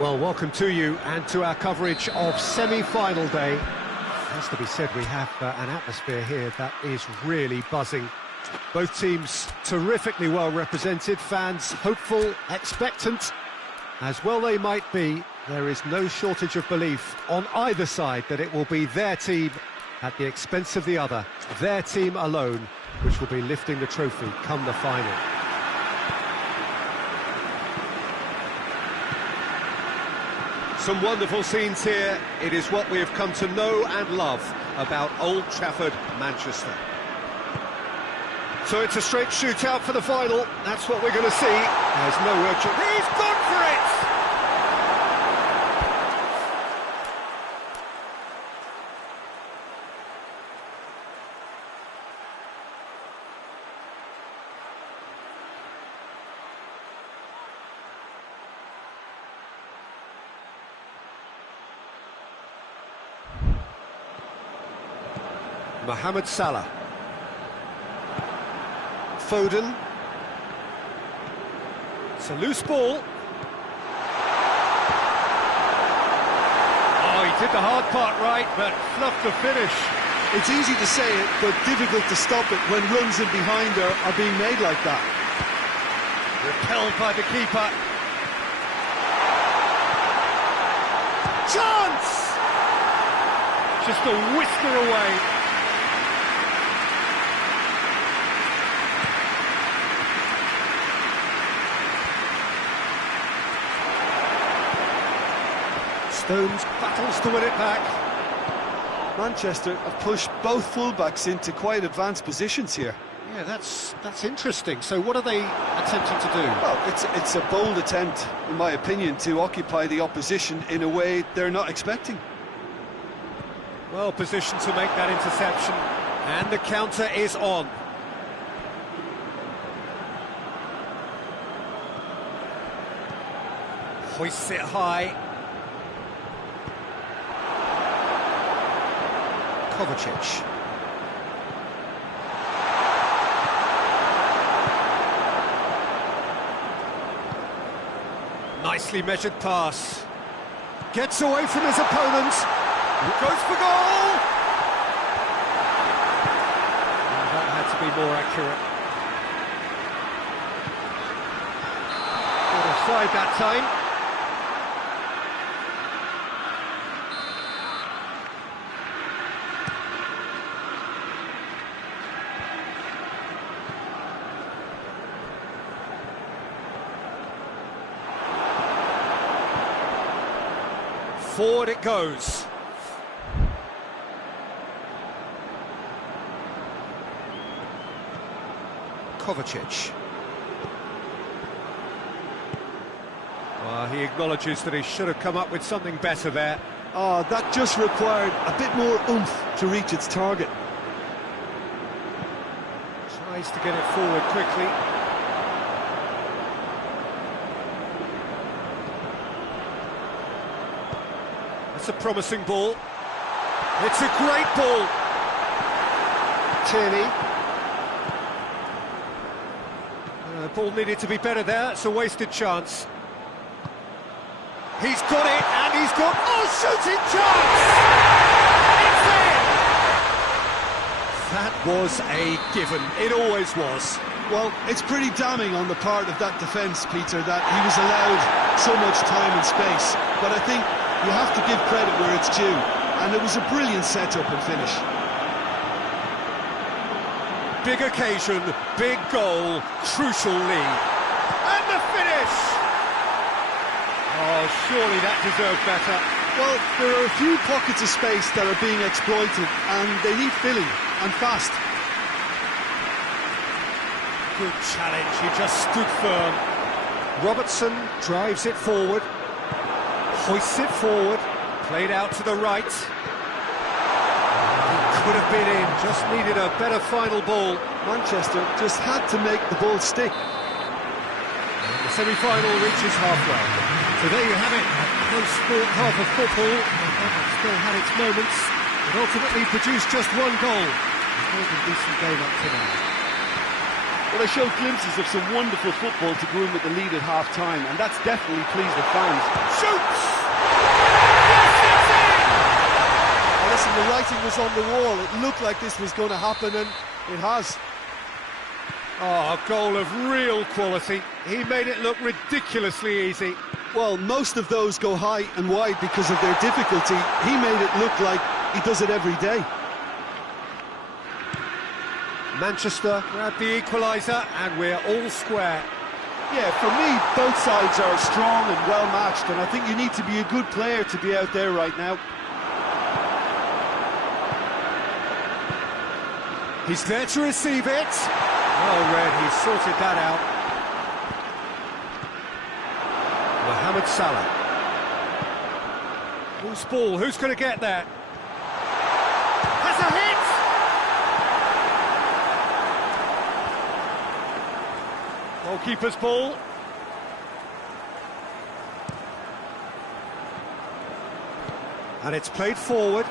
Well, welcome to you and to our coverage of semi-final day. It has to be said, we have an atmosphere here that is really buzzing. Both teams terrifically well represented, fans hopeful, expectant. As well they might be, there is no shortage of belief on either side that it will be their team at the expense of the other, their team alone, which will be lifting the trophy come the final. Some wonderful scenes here. It is what we have come to know and love about Old Trafford, Manchester. So it's a straight shootout for the final. That's what we're going to see. There's no urgency. He's gone for it! Mohamed Salah. Foden. It's a loose ball. Oh, he did the hard part right, but fluffed the finish. It's easy to say it, but difficult to stop it when runs in behind are being made like that. Repelled by the keeper. Chance! Just a whisker away. Stones battles to win it back. Manchester have pushed both fullbacks into quite advanced positions here. Yeah, that's interesting. So what are they attempting to do? Well, it's a bold attempt, in my opinion, to occupy the opposition in a way they're not expecting. Well positioned to make that interception, and the counter is on. Hoists it high. Kovacic. Nicely measured pass. Gets away from his opponent. Goes for goal! And that had to be more accurate. Good offside that time. Forward it goes. Kovacic. Well, he acknowledges that he should have come up with something better there. Oh, that just required a bit more oomph to reach its target. Tries to get it forward quickly. It's a promising ball. It's a great ball. Tierney. The ball needed to be better there. It's a wasted chance. He's got it, and he's got... Oh, shooting chance! It's in! That was a given. It always was. Well, it's pretty damning on the part of that defence, Peter, that he was allowed so much time and space. But I think you have to give credit where it's due, and it was a brilliant setup and finish. Big occasion, big goal, crucial lead. And the finish! Oh, surely that deserved better. Well, there are a few pockets of space that are being exploited, and they need filling, and fast. Good challenge, he just stood firm. Robertson drives it forward. Hoists it forward, played out to the right. He could have been in, just needed a better final ball. Manchester just had to make the ball stick. And the semi-final reaches halfway. So there you have it, a close sport half of football. It still had its moments. It ultimately produced just one goal. It's a decent game up to now. Well, they showed glimpses of some wonderful football to go in with the lead at half-time, and that's definitely pleased the fans. Shoots! Well, listen, the writing was on the wall. It looked like this was going to happen, and it has. Oh, a goal of real quality. He made it look ridiculously easy. Well, most of those go high and wide because of their difficulty. He made it look like he does it every day. Manchester grab the equaliser, and we're all square. Yeah, for me, both sides are strong and well-matched, and I think you need to be a good player to be out there right now. He's there to receive it. Well read, he's sorted that out. Mohamed Salah. Who's ball? Who's going to get there? Has a hit! Goalkeeper's ball. And it's played forward.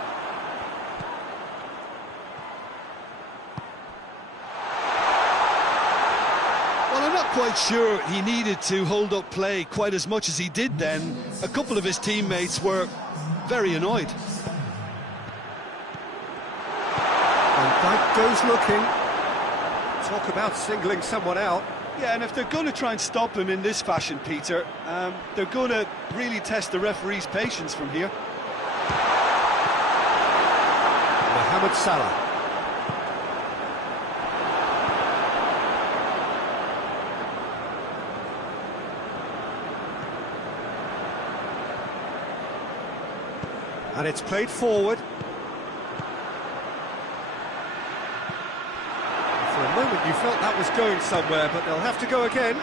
Well, I'm not quite sure he needed to hold up play quite as much as he did then. A couple of his teammates were very annoyed. And Dijk goes looking. Talk about singling someone out. Yeah, and if they're going to try and stop him in this fashion, Peter, they're going to really test the referee's patience from here. Mohamed Salah. And it's played forward. For a moment you felt that was going somewhere, but they'll have to go again.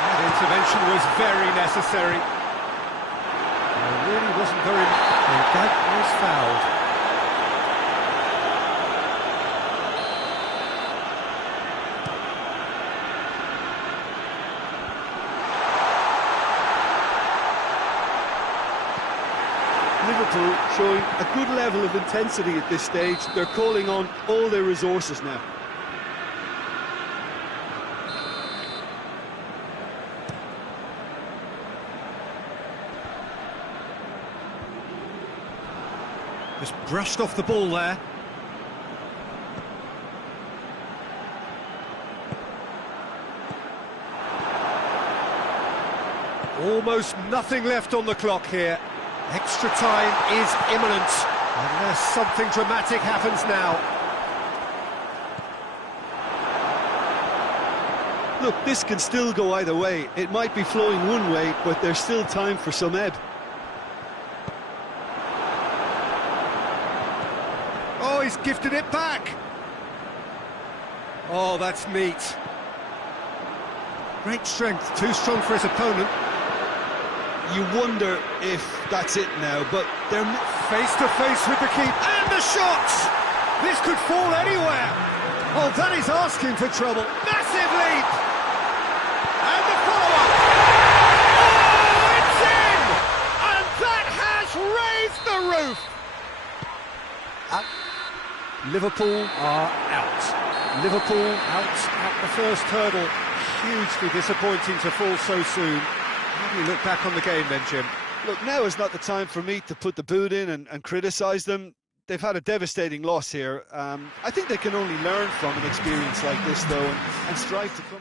That intervention was very necessary. It really wasn't very... And that was fouled. Liverpool showing a good level of intensity at this stage. They're calling on all their resources now. Just brushed off the ball there. Almost nothing left on the clock here. Extra time is imminent, unless something dramatic happens now. Look, this can still go either way. It might be flowing one way, but there's still time for some ebb. Oh, he's gifted it back. Oh, that's neat. Great strength, too strong for his opponent. You wonder if that's it now, but they're face to face with the keeper. And the shots! This could fall anywhere. Oh, that is asking for trouble. Massive leap! And the follow-up. Oh, it's in! And that has raised the roof! Liverpool are out. Liverpool out at the first hurdle. Hugely disappointing to fall so soon. How do you look back on the game then, Jim? Look, now is not the time for me to put the boot in and criticise them. They've had a devastating loss here. I think they can only learn from an experience like this, though, and strive to come...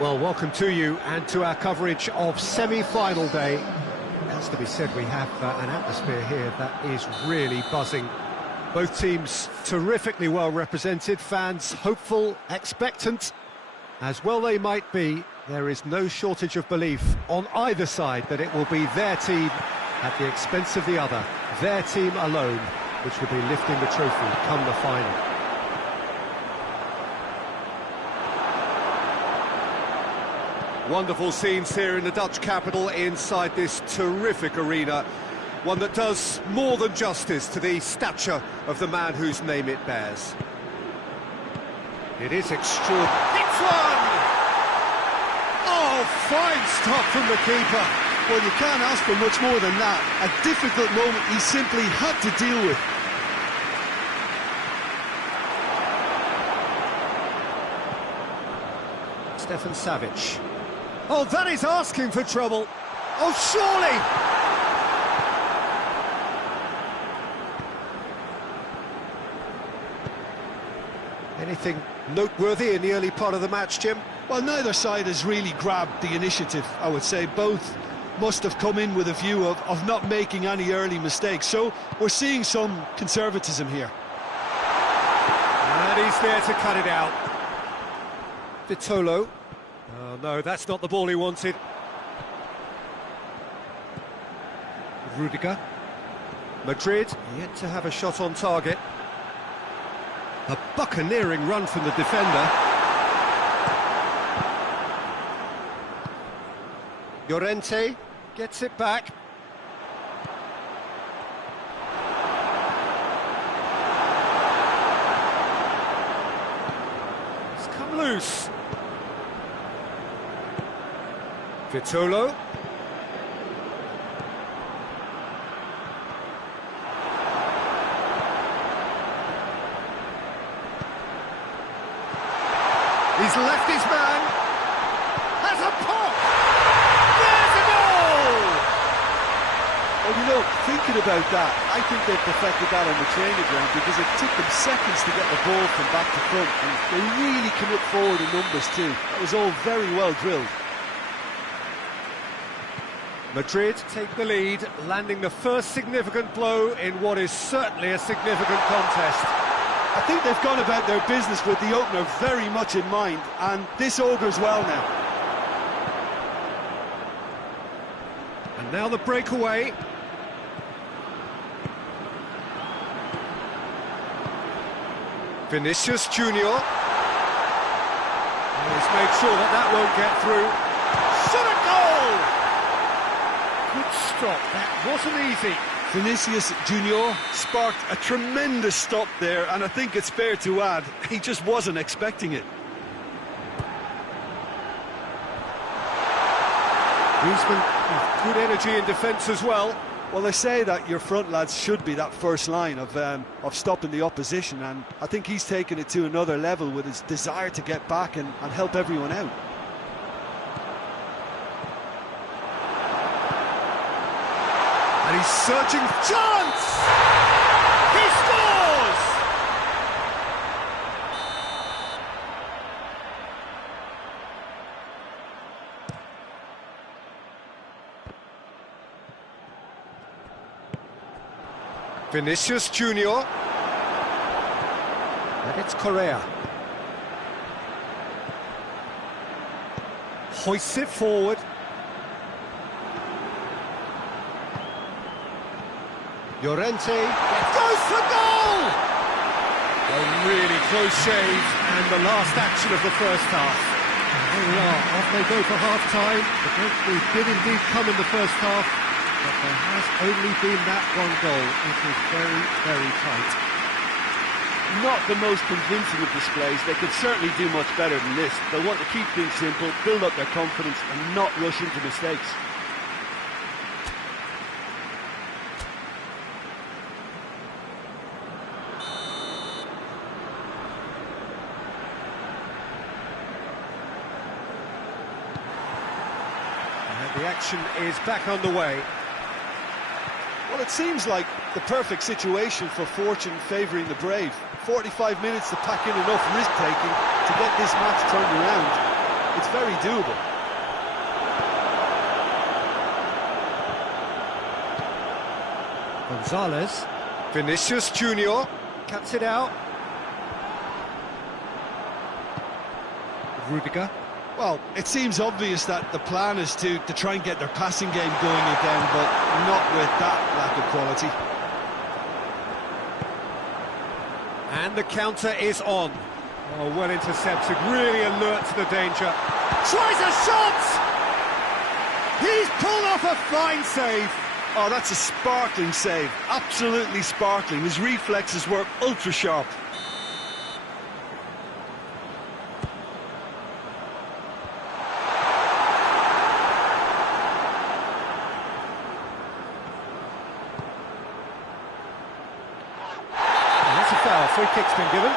Well, welcome to you and to our coverage of semi-final day. It has to be said, we have an atmosphere here that is really buzzing. Both teams terrifically well represented, fans hopeful, expectant. As well they might be, there is no shortage of belief on either side that it will be their team at the expense of the other, their team alone, which will be lifting the trophy come the final. Wonderful scenes here in the Dutch capital inside this terrific arena. One that does more than justice to the stature of the man whose name it bears. It is extraordinary. It's one! Oh, fine stop from the keeper. Well, you can't ask for much more than that. A difficult moment he simply had to deal with. Stefan Savic. Oh, that is asking for trouble. Oh, surely! Anything noteworthy in the early part of the match, Jim? Well, neither side has really grabbed the initiative, I would say. Both must have come in with a view of not making any early mistakes. So we're seeing some conservatism here. And he's there to cut it out. Vitolo. Oh, no, that's not the ball he wanted. Rudiger. Madrid, yet to have a shot on target. A buccaneering run from the defender. Llorente gets it back. It's come loose. Vitolo. He's left his man. Has a pop. There's a goal! Well, you know, thinking about that, I think they perfected that on the training ground because it took them seconds to get the ball from back to front, and they really came up forward in numbers too. That was all very well drilled. Madrid take the lead, landing the first significant blow in what is certainly a significant contest. I think they've gone about their business with the opener very much in mind, and this augurs well now. And now the breakaway. Vinicius Junior. He's made sure that that won't get through. Shot a goal! Good stop, that wasn't easy. Vinicius Junior sparked a tremendous stop there, and I think it's fair to add, he just wasn't expecting it. Griezmann with good energy in defence as well. Well, they say that your front lads should be that first line of stopping the opposition, and I think he's taken it to another level with his desire to get back and help everyone out. And he's searching. Chance! He scores! Vinicius Junior. And it's Correa. Hoists it forward. Llorente goes for goal! A really close shave, and the last action of the first half. Here we are, off they go for half-time. The breakthrough did indeed come in the first half, but there has only been that one goal. It is very, very tight. Not the most convincing of displays. They could certainly do much better than this. They'll want to keep things simple, build up their confidence, and not rush into mistakes. The action is back underway. Well, it seems like the perfect situation for fortune favouring the brave. 45 minutes to pack in enough risk-taking to get this match turned around. it's very doable. Gonzalez. Vinicius Junior cuts it out. Rudiger. Well, it seems obvious that the plan is to try and get their passing game going again, but not with that lack of quality. And the counter is on. Oh, well intercepted, really alert to the danger. Tries a shot! He's pulled off a fine save. Oh, that's a sparkling save. Absolutely sparkling. His reflexes were ultra sharp. That's a foul. Free kick's been given.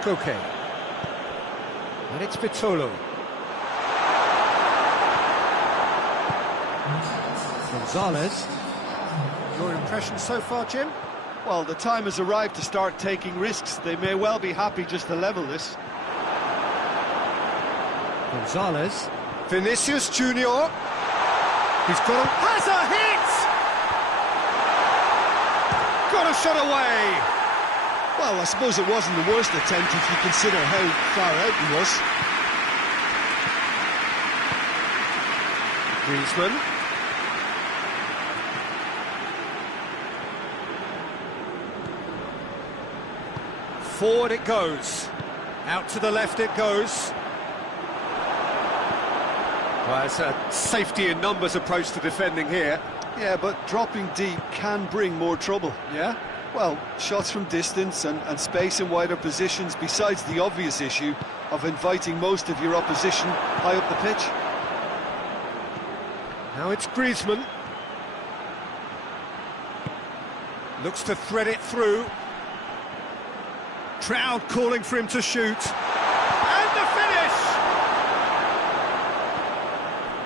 Koke. And it's Vitolo. Gonzalez. Your impression so far, Jim? Well, the time has arrived to start taking risks. They may well be happy just to level this. Gonzalez. Vinicius Junior. He's got has a hit! Got a shot away! Well, I suppose it wasn't the worst attempt if you consider how far out he was. Griezmann. Forward it goes. Out to the left it goes. Well, it's a safety in numbers approach to defending here. Yeah, but dropping deep can bring more trouble. Yeah? Well, shots from distance and space in wider positions, besides the obvious issue of inviting most of your opposition high up the pitch. Now it's Griezmann. Looks to thread it through. Crowd calling for him to shoot. And the finish!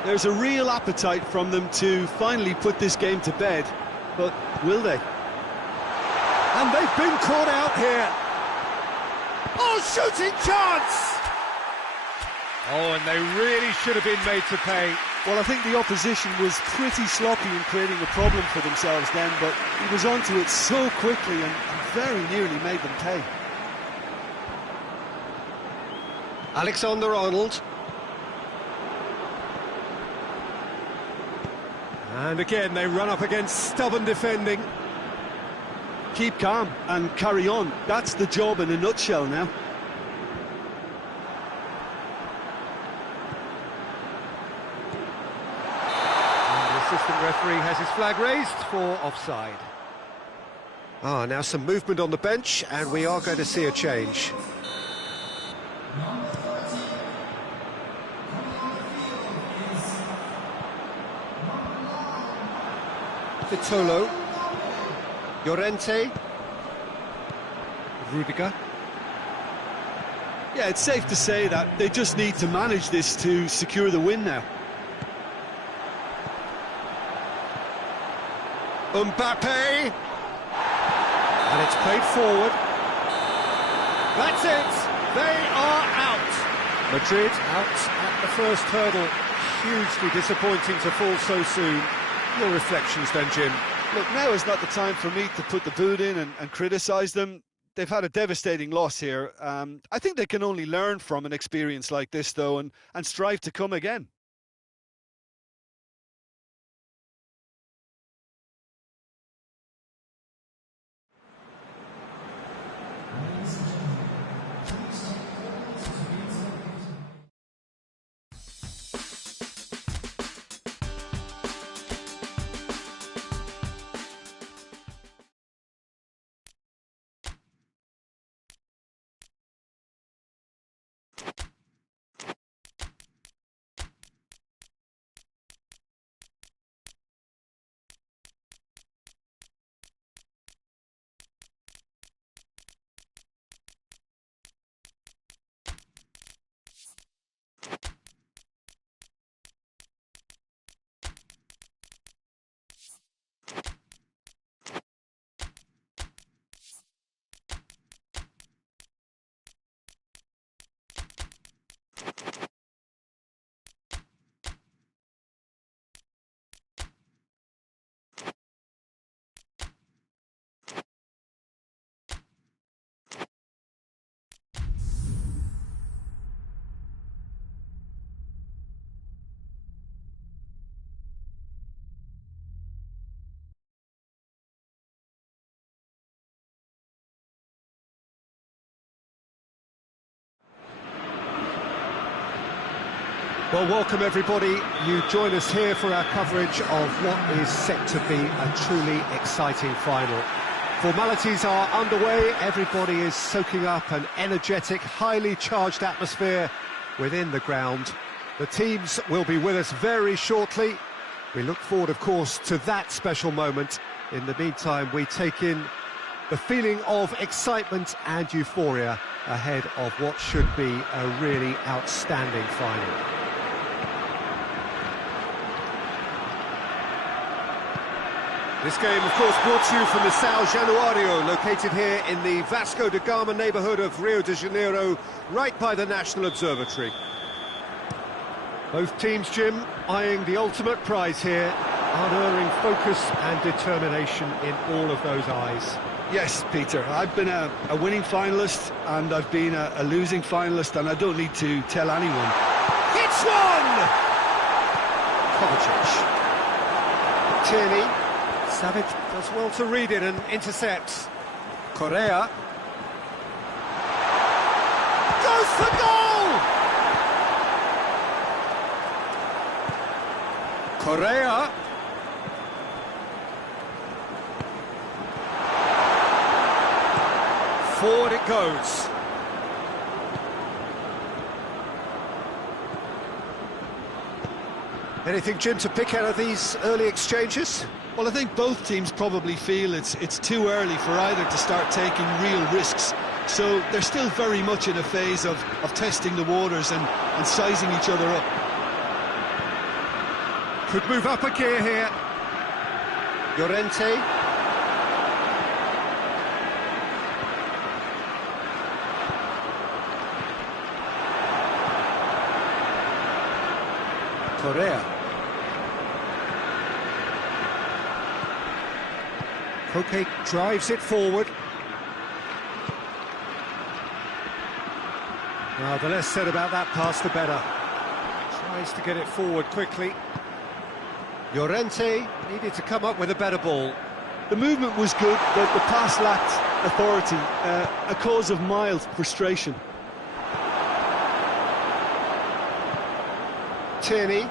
There's a real appetite from them to finally put this game to bed, but will they? And they've been caught out here. Oh, shooting chance! Oh, and they really should have been made to pay. Well, I think the opposition was pretty sloppy in creating a problem for themselves then, but he was onto it so quickly and very nearly made them pay. Alexander-Arnold. And again, they run up against stubborn defending. Keep calm and carry on. That's the job in a nutshell now. And the assistant referee has his flag raised for offside. Now some movement on the bench, and we are going to see a change. Vitolo. Llorente. Rudiger. Yeah, it's safe to say that they just need to manage this to secure the win now. Mbappe. And it's played forward. That's it. They are out. Madrid out at the first hurdle. Hugely disappointing to fall so soon. Your reflections then, Jim? Look, now is not the time for me to put the boot in and criticise them. They've had a devastating loss here. I think they can only learn from an experience like this, though, and strive to come again. Well, welcome everybody. You join us here for our coverage of what is set to be a truly exciting final. Formalities are underway, everybody is soaking up an energetic, highly charged atmosphere within the ground. The teams will be with us very shortly. We look forward, of course, to that special moment. In the meantime, we take in the feeling of excitement and euphoria ahead of what should be a really outstanding final. This game, of course, brought to you from the São Januário, located here in the Vasco da Gama neighbourhood of Rio de Janeiro, right by the National Observatory. Both teams, Jim, eyeing the ultimate prize here, unerring focus and determination in all of those eyes. Yes, Peter, I've been a winning finalist and I've been a losing finalist, and I don't need to tell anyone. Hits one! Kovacic. Tierney. Savic does well to read it and intercepts. Correa. Goes for goal! Correa. Forward it goes. Anything, Jim, to pick out of these early exchanges? Well, I think both teams probably feel it's too early for either to start taking real risks. So they're still very much in a phase of testing the waters and sizing each other up. Could move up a gear here. Llorente. Correa. Koke drives it forward. Well, the less said about that pass, the better. Tries to get it forward quickly. Llorente needed to come up with a better ball. The movement was good, but the pass lacked authority, a cause of mild frustration. Tierney.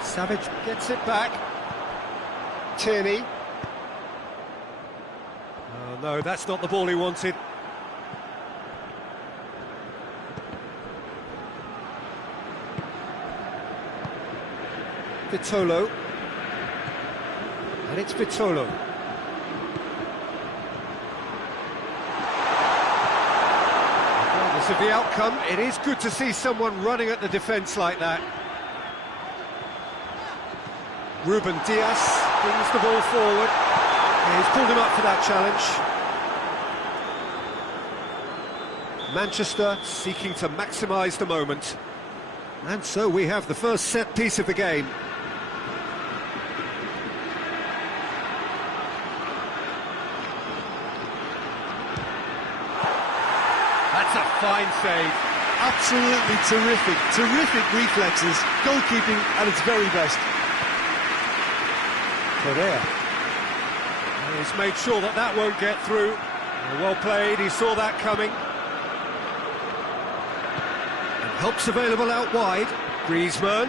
Savic gets it back. Tierney. Oh no, that's not the ball he wanted. Vitolo. And it's Vitolo. Regardless of the outcome, it is good to see someone running at the defence like that. Ruben Diaz brings the ball forward. He's pulled him up for that challenge. Manchester seeking to maximise the moment. And so we have the first set piece of the game. That's a fine save. Absolutely terrific, terrific reflexes. Goalkeeping at its very best. Correa. He's made sure that that won't get through. Well played, he saw that coming. And help's available out wide. Griezmann.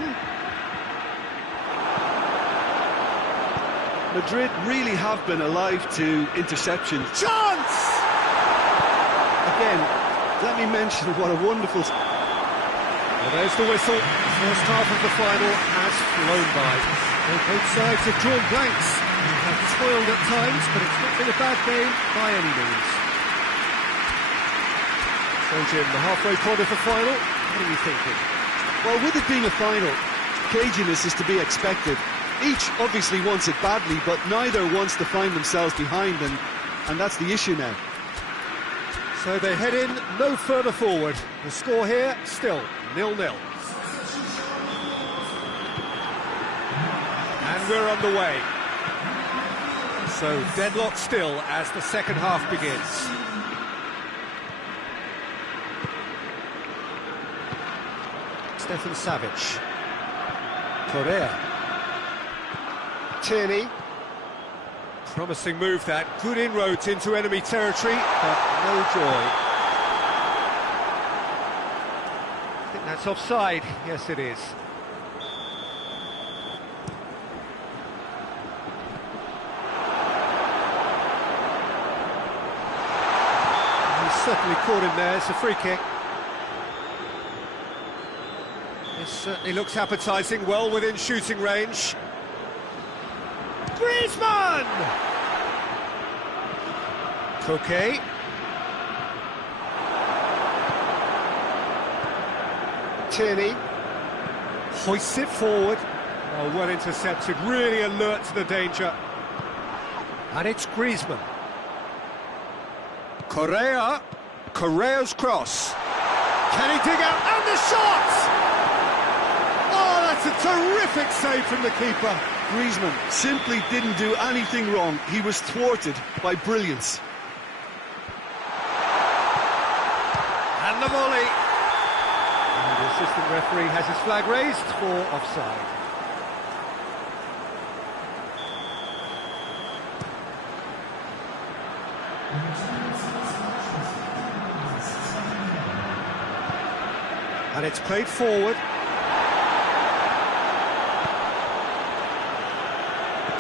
Madrid really have been alive to interception. Chance! Again, let me mention what a wonderful... Well, there's the whistle. The first half of the final has flown by. Both sides have drawn blanks. Have toiled at times, but it's not been a bad game by any means. So, Jim, the halfway point of the final, what are you thinking? Well, with it being a final, caginess is to be expected. Each obviously wants it badly, but neither wants to find themselves behind, and that's the issue now. So they head in no further forward. The score here, still 0-0. And we're underway. So deadlock still as the second half begins. Stefan Savic. Correa. Tierney. Promising move that. Good inroads into enemy territory, but no joy. That's offside. Yes, it is. He's certainly caught him there. It's a free kick. This certainly looks appetising, well within shooting range. Griezmann! Coquet. Tierney. Hoists it forward. Oh, well intercepted, really alert to the danger. And it's Griezmann. Correa's cross. Can he dig out? And the shot! Oh, that's a terrific save from the keeper. Griezmann simply didn't do anything wrong. He was thwarted by brilliance. And the volley. And the assistant referee has his flag raised for offside. And it's played forward.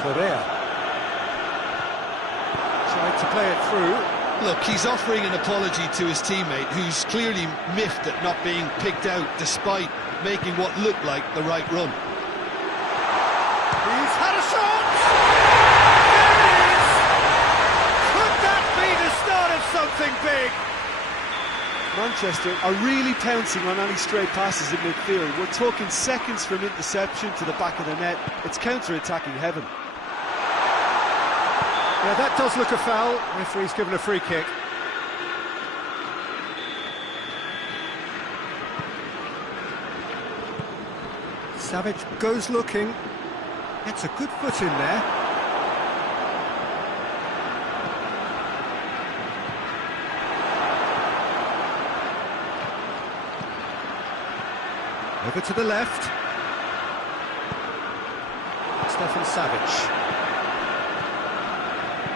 Correa tried to play it through. Look, he's offering an apology to his teammate, who's clearly miffed at not being picked out despite making what looked like the right run. He's had a shot! There it is! Could that be the start of something big? Manchester are really pouncing on any stray passes in midfield. We're talking seconds from interception to the back of the net. It's counter-attacking heaven. Yeah, that does look a foul. Referee's given a free kick. Savage goes looking. Gets a good foot in there. Over to the left. Stefan Savage.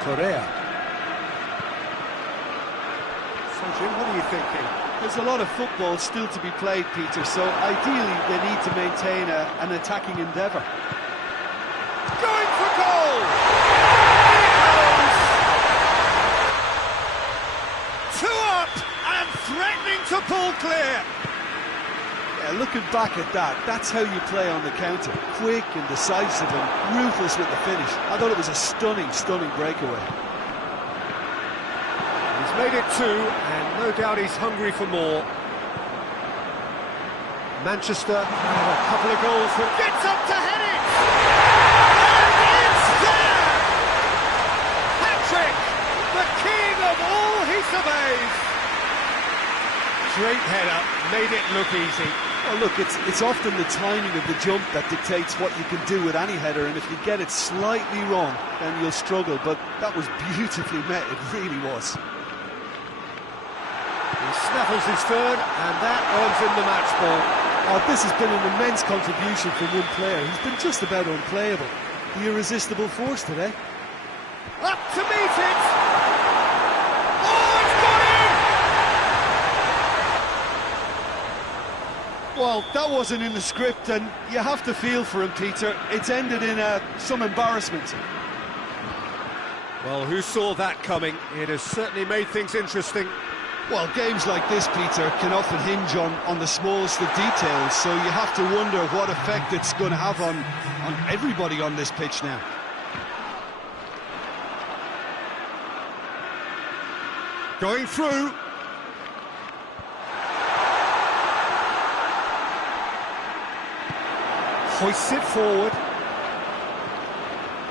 Correa. So, Jim, what are you thinking? There's a lot of football still to be played, Peter, so ideally they need to maintain an attacking endeavour. Going for goal! Here it goes! 2 up and threatening to pull clear. Yeah, looking back at that, that's how you play on the counter. Quick and decisive and ruthless with the finish. I thought it was a stunning, stunning breakaway. He's made it 2, and no doubt he's hungry for more. Manchester have a couple of goals that gets up to head it! And it's there! Patrick, the king of all he surveys! Great header, made it look easy. Well, look, it's often the timing of the jump that dictates what you can do with any header, and if you get it slightly wrong, then you'll struggle, but that was beautifully met, it really was. He snaffles his third, and that earns him the match ball. Oh, this has been an immense contribution from one player. He's been just about unplayable. The irresistible force today. Up to meet it! Oh, it's got in! Well, that wasn't in the script, and you have to feel for him, Peter. It's ended in some embarrassment. Well, who saw that coming? It has certainly made things interesting. Well, games like this, Peter, can often hinge on the smallest of details, so you have to wonder what effect it's going to have on everybody on this pitch now. Going through. Hoists it forward.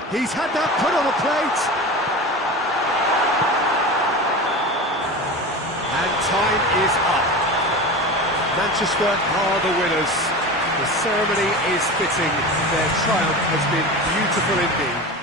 He's had that put on a plate. And time is up. Manchester are the winners. The ceremony is fitting. Their triumph has been beautiful indeed.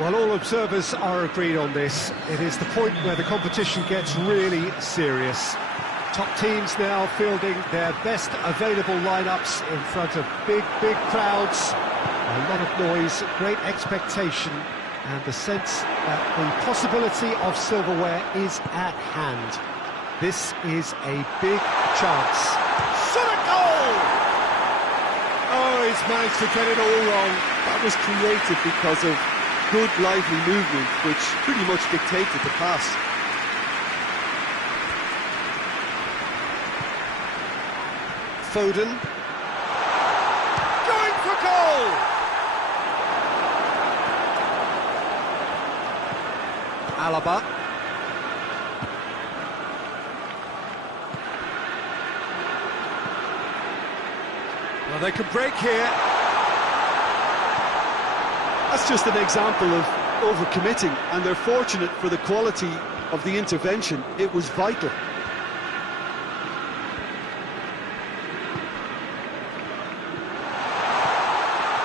Well, all observers are agreed on this. It is the point where the competition gets really serious. Top teams now fielding their best available lineups in front of big crowds. A lot of noise, great expectation, and the sense that the possibility of silverware is at hand. This is a big chance. Shot a goal! Oh, he's managed to get it all wrong. That was created because of good, lively movement, which pretty much dictated the pass. Foden. Going for goal! Alaba. Well, they could break here. That's just an example of overcommitting, and they're fortunate for the quality of the intervention. It was vital.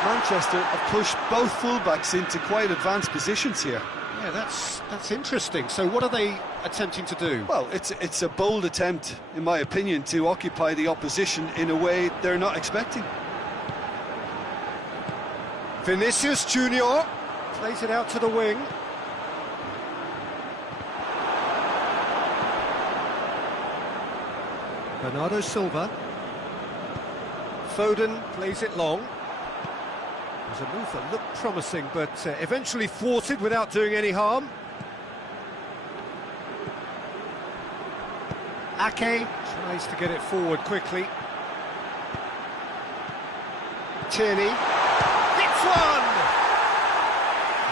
Manchester have pushed both fullbacks into quite advanced positions here. Yeah, that's interesting. So what are they attempting to do? Well, it's a bold attempt, in my opinion, to occupy the opposition in a way they're not expecting. Vinicius Junior plays it out to the wing. Bernardo Silva. Foden plays it long. It was a move that looked promising, but eventually thwarted without doing any harm. Ake tries to get it forward quickly. Tierney hits one!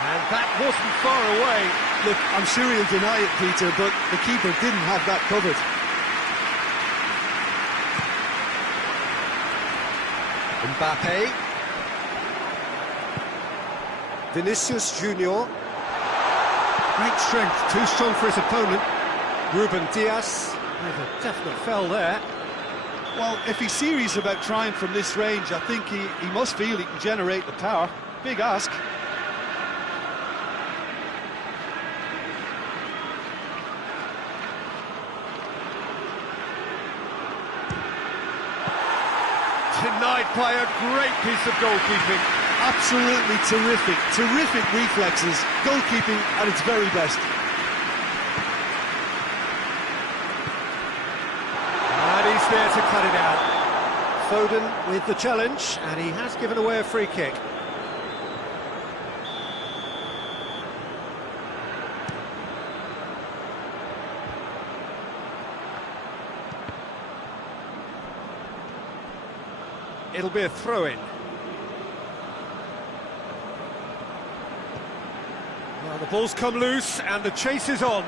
And that wasn't far away. Look, I'm sure he'll deny it, Peter, but the keeper didn't have that covered. Mbappe. Vinicius Junior. Great strength, too strong for his opponent. Ruben Diaz with a definite fell there. Well, if he's serious about trying from this range, I think he must feel he can generate the power. Big ask. Denied by a great piece of goalkeeping. Absolutely terrific, terrific reflexes, goalkeeping at its very best. And he's there to cut it out. Foden with the challenge, and he has given away a free kick. It'll be a throw-in. Well, the ball's come loose and the chase is on.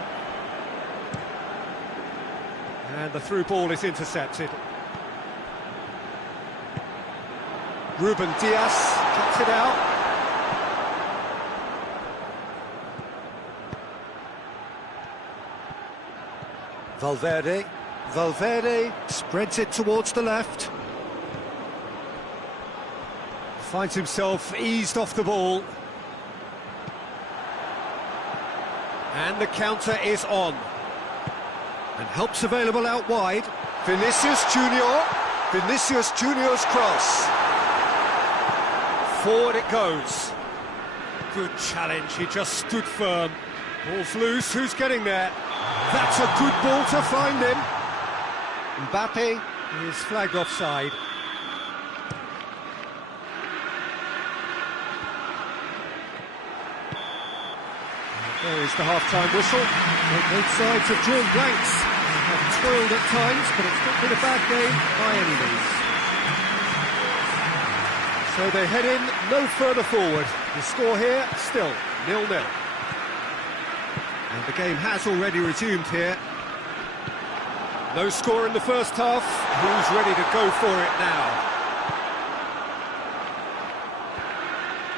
And the through ball is intercepted. Ruben Diaz cuts it out. Valverde spreads it towards the left. Finds himself eased off the ball. And the counter is on. And help's available out wide. Vinicius Junior. Vinicius Junior's cross. Forward it goes. Good challenge, he just stood firm. Ball's loose, who's getting there? That's a good ball to find him. Mbappe is flagged offside. There is the half-time whistle. Both sides have drawn blanks. They have toiled at times, but it's not been a bad game by any means. So they head in no further forward. The score here, still 0-0. And the game has already resumed here. No score in the first half. Who's ready to go for it now?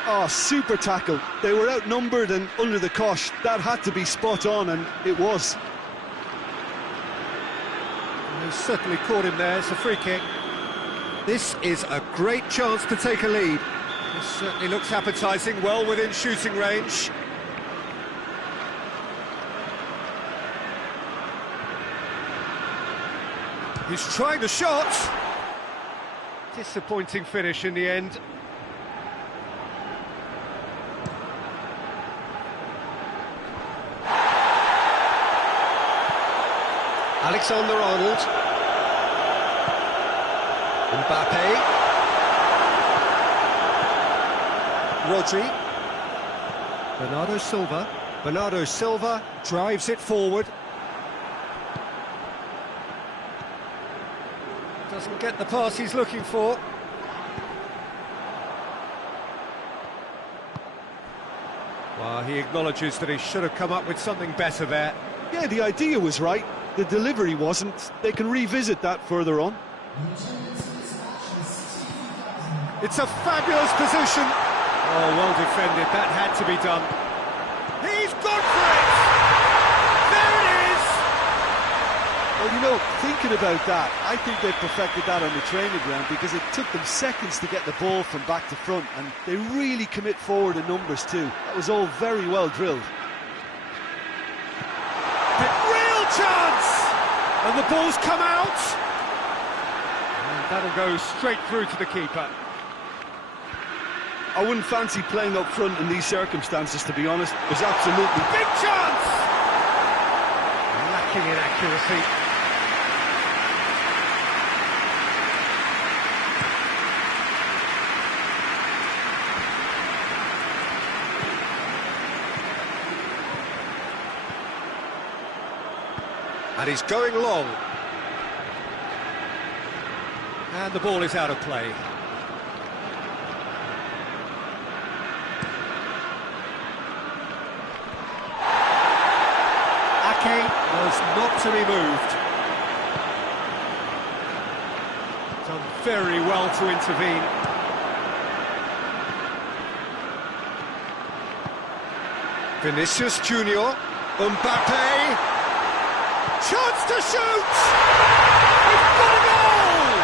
Oh, super tackle. They were outnumbered and under the cosh. That had to be spot on, and it was. They certainly caught him there. It's a free kick. This is a great chance to take a lead. This certainly looks appetising, well within shooting range. He's trying the shot. Disappointing finish in the end. Alexander-Arnold. Mbappe. Rodri. Bernardo Silva. Bernardo Silva drives it forward. Doesn't get the pass he's looking for. Well, he acknowledges that he should have come up with something better there. Yeah, the idea was right. The delivery wasn't. They can revisit that further on. It's a fabulous position. Oh, well defended. That had to be done. He's gone for it! There it is! Well, you know, thinking about that, I think they perfected that on the training ground because it took them seconds to get the ball from back to front, and they really commit forward in numbers too. That was all very well drilled. Real chance! And the ball's come out! And that'll go straight through to the keeper. I wouldn't fancy playing up front in these circumstances, to be honest. There's absolutely... Big chance! Lacking in accuracy. And he's going long. And the ball is out of play. Was not to be moved. Done very well to intervene. Vinicius Junior, Mbappe, chance to shoot! He's got a goal!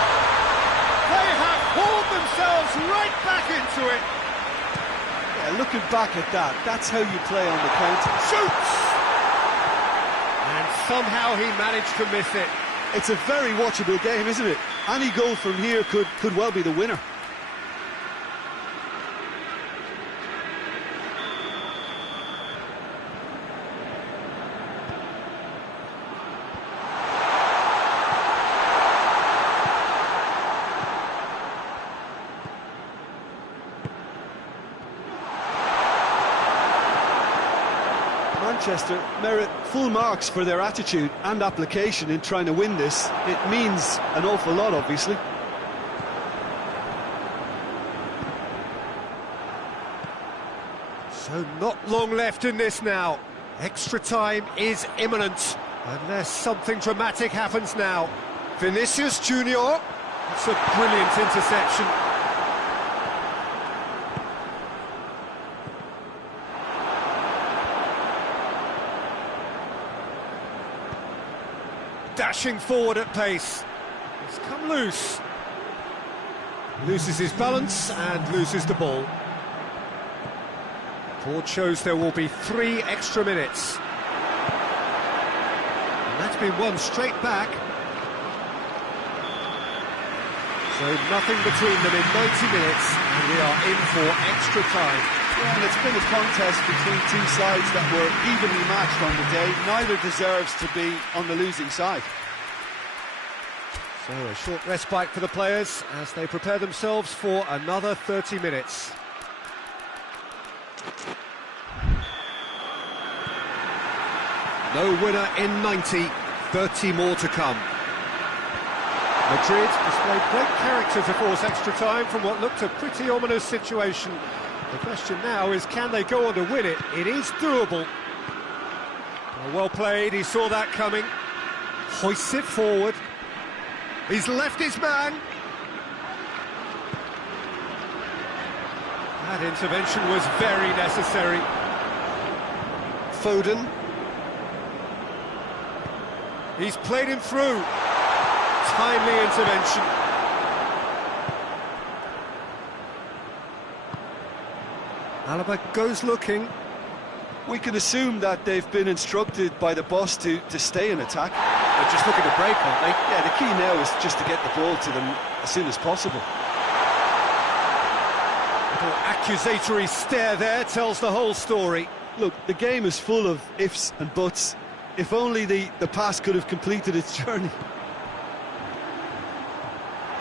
They have hauled themselves right back into it. Yeah, looking back at that, that's how you play on the counter. Shoots! And somehow he managed to miss it. It's a very watchable game, isn't it? Any goal from here could well be the winner. Manchester merit full marks for their attitude and application in trying to win this. It means an awful lot, obviously. So not long left in this now. Extra time is imminent, unless something dramatic happens now. Vinicius Junior. It's a brilliant interception. Dashing forward at pace. It's come loose. Loses his balance and loses the ball. Board shows there will be 3 extra minutes. And that's been won straight back. So nothing between them in 90 minutes, and we are in for extra time. Yeah, and it's been a contest between two sides that were evenly matched on the day. Neither deserves to be on the losing side. So a short respite for the players as they prepare themselves for another 30 minutes. No winner in 90, 30 more to come. Madrid displayed great character to force extra time from what looked a pretty ominous situation. The question now is, can they go on to win it? It is doable. Well played, he saw that coming. Hoists it forward. He's left his man. That intervention was very necessary. Foden. He's played him through. Timely intervention. Alaba goes looking. We can assume that they've been instructed by the boss to stay in attack. they're just looking to break, aren't they? Yeah, the key now is just to get the ball to them as soon as possible. Little accusatory stare there tells the whole story. Look, the game is full of ifs and buts. If only the pass could have completed its journey.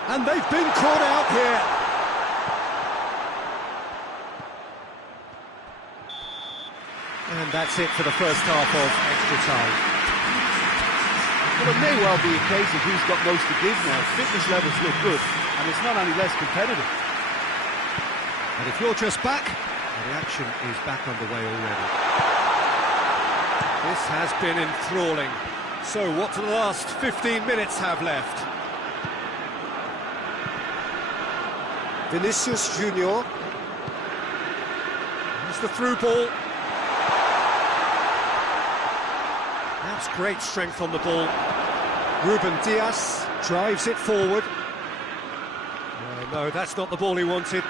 And they've been caught out here. And that's it for the first half of extra time. Well, it may well be a case of who's got most to give now. Fitness levels look good, and it's not any less competitive. And if you're just back, the action is back underway already. This has been enthralling. So what do the last 15 minutes have left? Vinicius Junior. Here's the through ball. That's great strength on the ball. Ruben Diaz drives it forward. No, that's not the ball he wanted.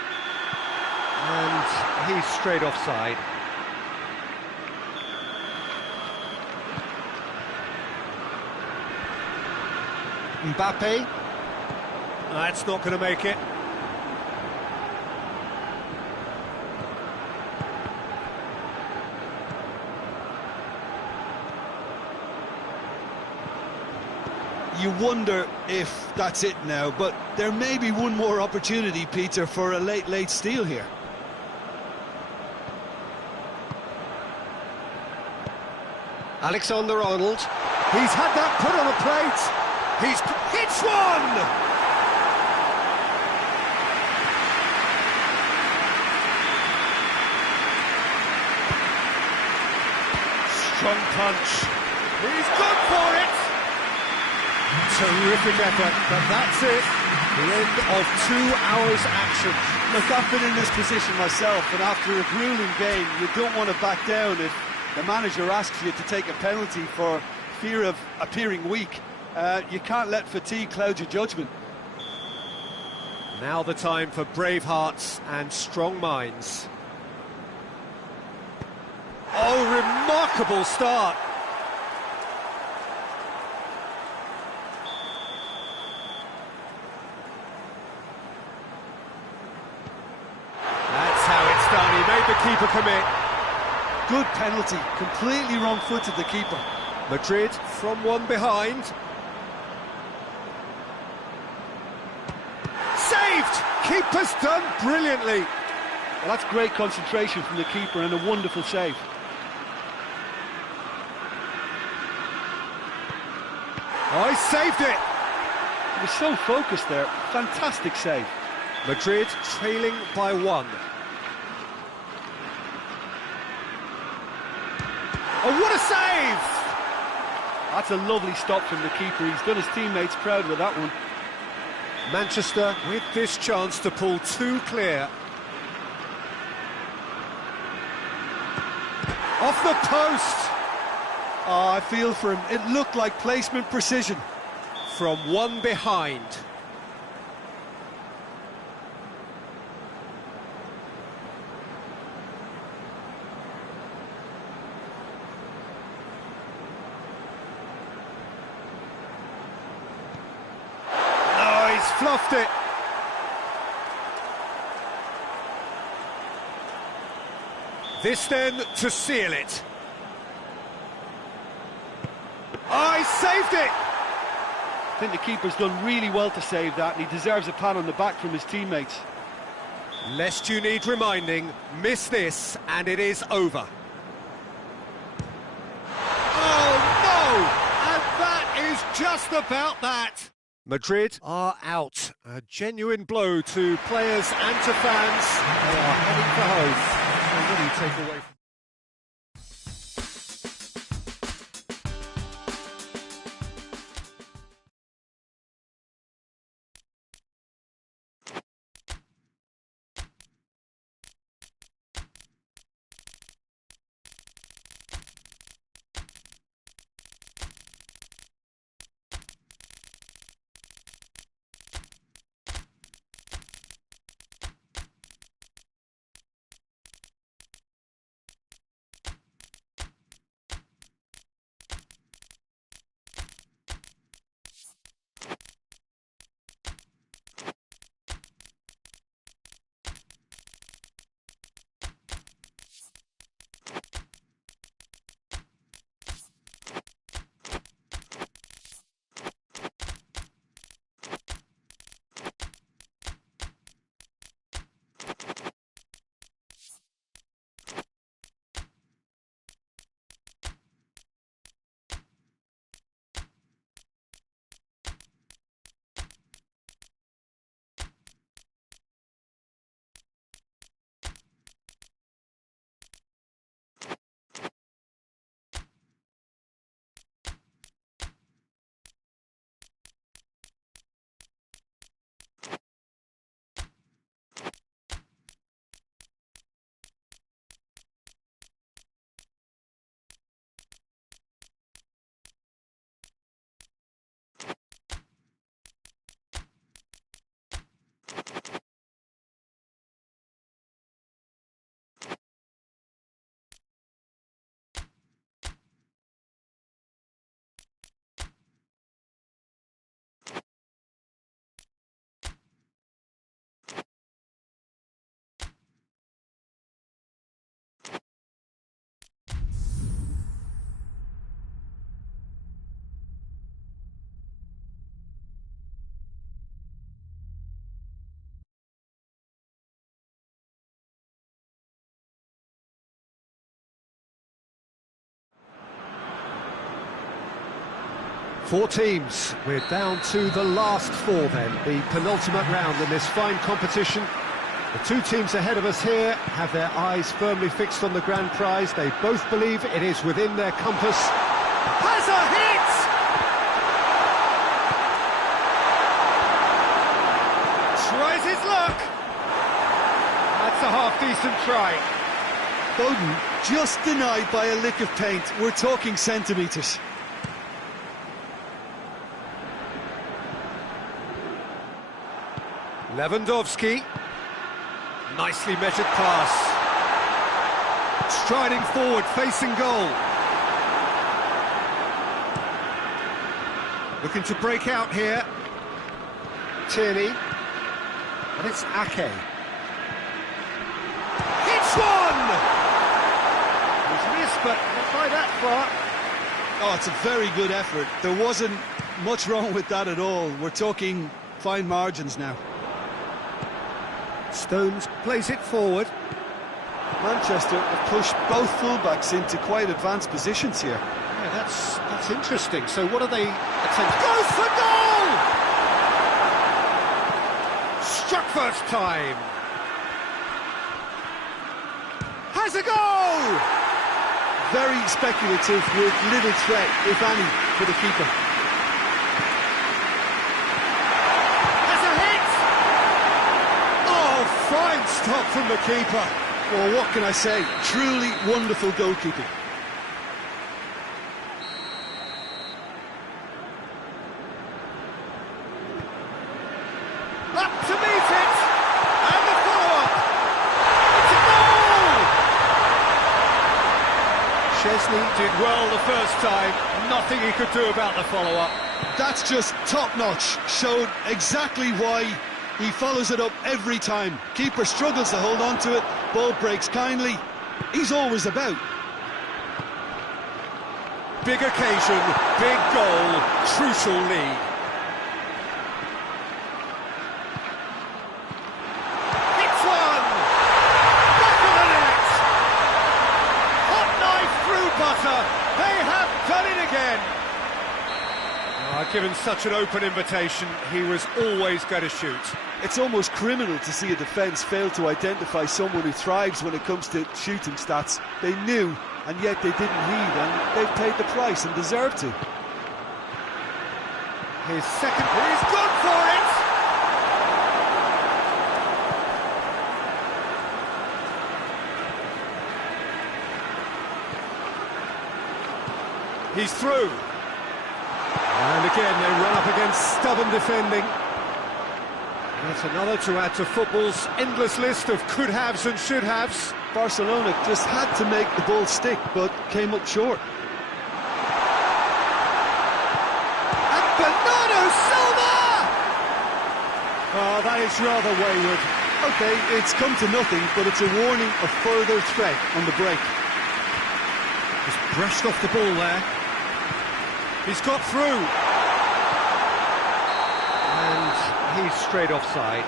And he's straight offside. Mbappe. That's not going to make it. You wonder if that's it now, but there may be one more opportunity, Peter, for a late steal here. Alexander-Arnold. He's had that put on a plate. He's hits one! Strong punch. He's gone for it! Terrific effort, but that's it. The end of 2 hours action. Look, I've been in this position myself, and after a grueling game, you don't want to back down if the manager asks you to take a penalty for fear of appearing weak. You can't let fatigue cloud your judgment. Now the time for brave hearts and strong minds. Oh, remarkable start. That's how it's done. He made the keeper commit. Good penalty, completely wrong-footed the keeper. Madrid from one behind. Saved! Keeper's done brilliantly. Well, that's great concentration from the keeper and a wonderful save. Oh, he saved it! He was so focused there. Fantastic save. Madrid trailing by 1. Oh, what a save! That's a lovely stop from the keeper. He's done his teammates proud with that one. Manchester with this chance to pull 2 clear. Off the post! Oh, I feel for him. It looked like placement precision. From one behind. Fluffed it. This then to seal it. Oh, he saved it! I think the keeper's done really well to save that, and he deserves a pat on the back from his teammates. Lest you need reminding, miss this and it is over. Oh no! And that is just about that. Madrid are out. A genuine blow to players and to fans. They are heading for home. So what do you take away from Four teams. We're down to the last four then, the penultimate round in this fine competition. The two teams ahead of us here have their eyes firmly fixed on the grand prize. They both believe it is within their compass. Has a hit! Tries his luck! That's a half-decent try. Bowden just denied by a lick of paint. We're talking centimetres. Lewandowski. Nicely measured pass. Striding forward, facing goal. Looking to break out here. Tierney. And it's Ake. Hits one! He's missed, but not by that far. Oh, it's a very good effort. There wasn't much wrong with that at all. We're talking fine margins now. Stones plays it forward. Manchester have pushed both fullbacks into quite advanced positions here. Yeah, that's interesting. So what are they attempting? Goes for goal! Struck first time. Has a goal! Very speculative with little threat, if any, for the keeper. Fine stop from the keeper. Well, what can I say? Truly wonderful goalkeeping. Up to meet it! And the follow-up! It's a goal! Chesney did well the first time. Nothing he could do about the follow-up. That's just top-notch. Showed exactly why he follows it up every time. Keeper struggles to hold on to it. Ball breaks kindly. He's always about. Big occasion, big goal, crucial lead. It's one! Back of the net! Hot knife through butter. They have done it again. Given such an open invitation, he was always going to shoot. It's almost criminal to see a defence fail to identify someone who thrives when it comes to shooting stats. They knew, and yet they didn't heed, and they've paid the price and deserve to. His second, he's gone for it! He's through. And again, they run up against stubborn defending. That's another to add to football's endless list of could-haves and should-haves. Barcelona just had to make the ball stick, but came up short. And Bernardo Silva! Oh, that is rather wayward. OK, it's come to nothing, but it's a warning of further threat on the break. Just brushed off the ball there. He's got through. And he's straight offside.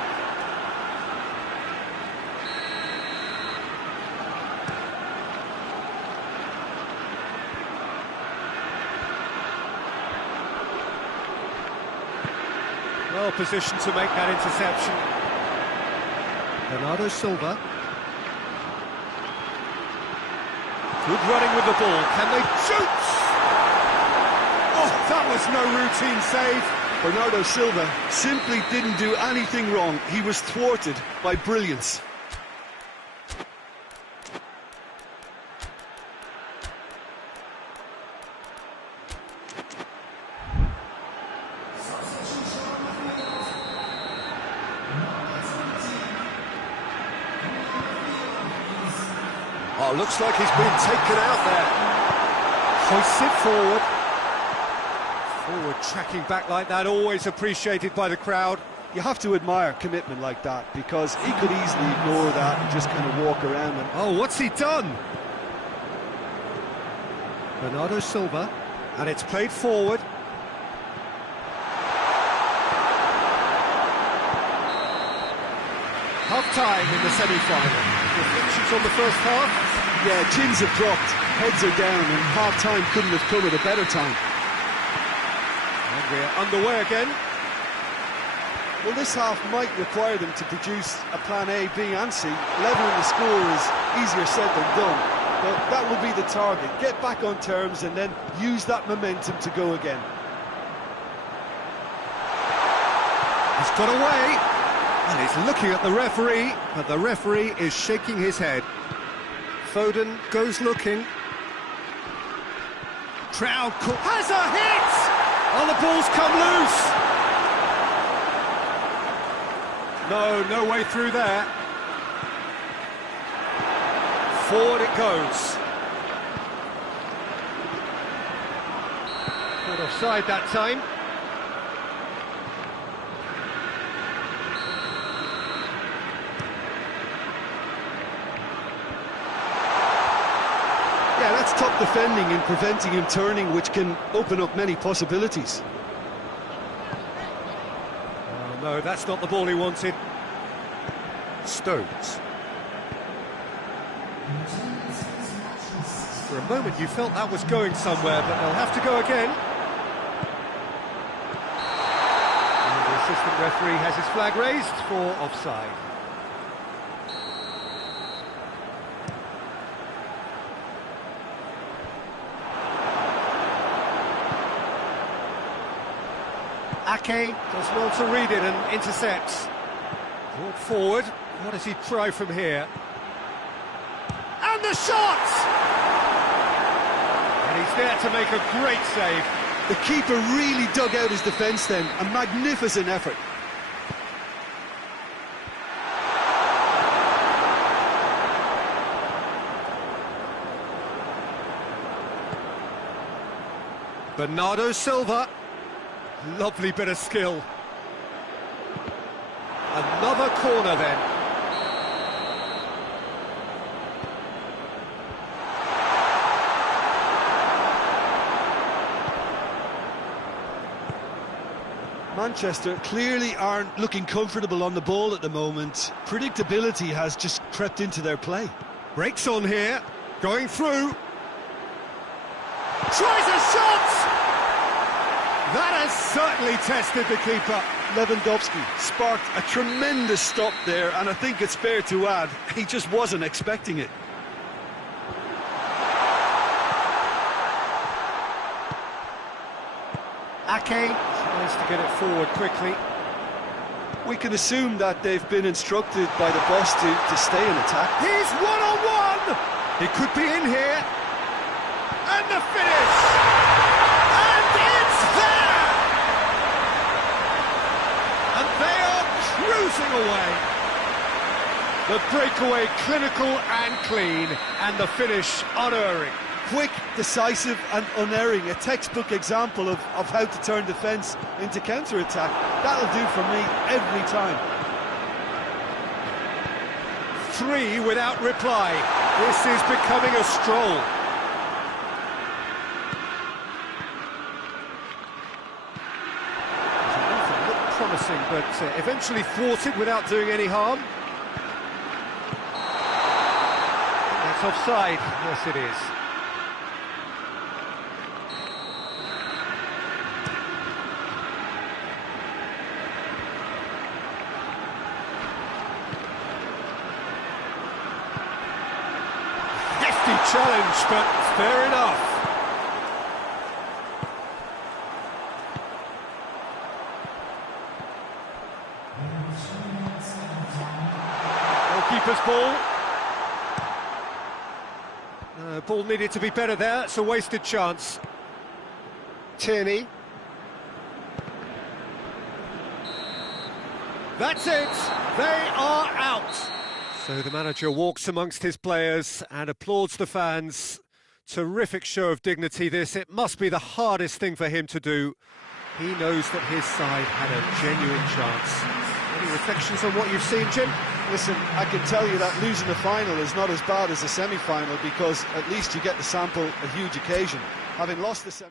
Well positioned to make that interception. Bernardo Silva. Good running with the ball. Can they shoot? Oh, that was no routine save. Bernardo Silva simply didn't do anything wrong. He was thwarted by brilliance. Oh, looks like he's been taken out there. Hoists it forward. Forward tracking back like that, always appreciated by the crowd. You have to admire commitment like that, because he could easily ignore that and just kind of walk around and... Oh, what's he done? Bernardo Silva, and it's played forward. Half-time in the semi-final. Reflections on the first half? Yeah, chins have dropped, heads are down, and half-time couldn't have come at a better time. And we're underway again. Well, this half might require them to produce a plan A, B and C. Levelling the score is easier said than done, but that will be the target. Get back on terms and then use that momentum to go again. He's got away, and he's looking at the referee, but the referee is shaking his head. Foden goes looking. Crowd has a hit! Oh, the ball's come loose! No way through there. Forward it goes. Caught offside that time. Yeah, that's top defending and preventing him turning, which can open up many possibilities. Oh, no, that's not the ball he wanted. Stones. For a moment you felt that was going somewhere, but they'll have to go again. And the assistant referee has his flag raised for offside. Ake does well to read it and intercepts. Brought forward. What does he try from here? And the shot! And he's there to make a great save. The keeper really dug out his defence then. A magnificent effort. Bernardo Silva. Lovely bit of skill. Another corner then. Manchester clearly aren't looking comfortable on the ball at the moment. Predictability has just crept into their play. Breaks on here, going through. Tries a shot! That has certainly tested the keeper. Lewandowski sparked a tremendous stop there, and I think it's fair to add, he just wasn't expecting it. Ake tries to get it forward quickly. We can assume that they've been instructed by the boss to stay in attack. He's one-on-one! He could be in here. And the finish! And it's there! And they are cruising away. The breakaway clinical and clean, and the finish unerring. Quick, decisive and unerring, a textbook example of how to turn defence into counter-attack. That'll do for me every time. 3 without reply. This is becoming a stroll. It looked promising, but eventually thwarted without doing any harm. That's offside. Yes, it is. Challenge, but fair enough. Goalkeeper's ball. Ball needed to be better there. It's a wasted chance. Tierney. That's it. They are out. So the manager walks amongst his players and applauds the fans. Terrific show of dignity this. It must be the hardest thing for him to do. He knows that his side had a genuine chance. Any reflections on what you've seen, Jim? Listen, I can tell you that losing the final is not as bad as the semi-final, because at least you get to sample a huge occasion. Having lost the semi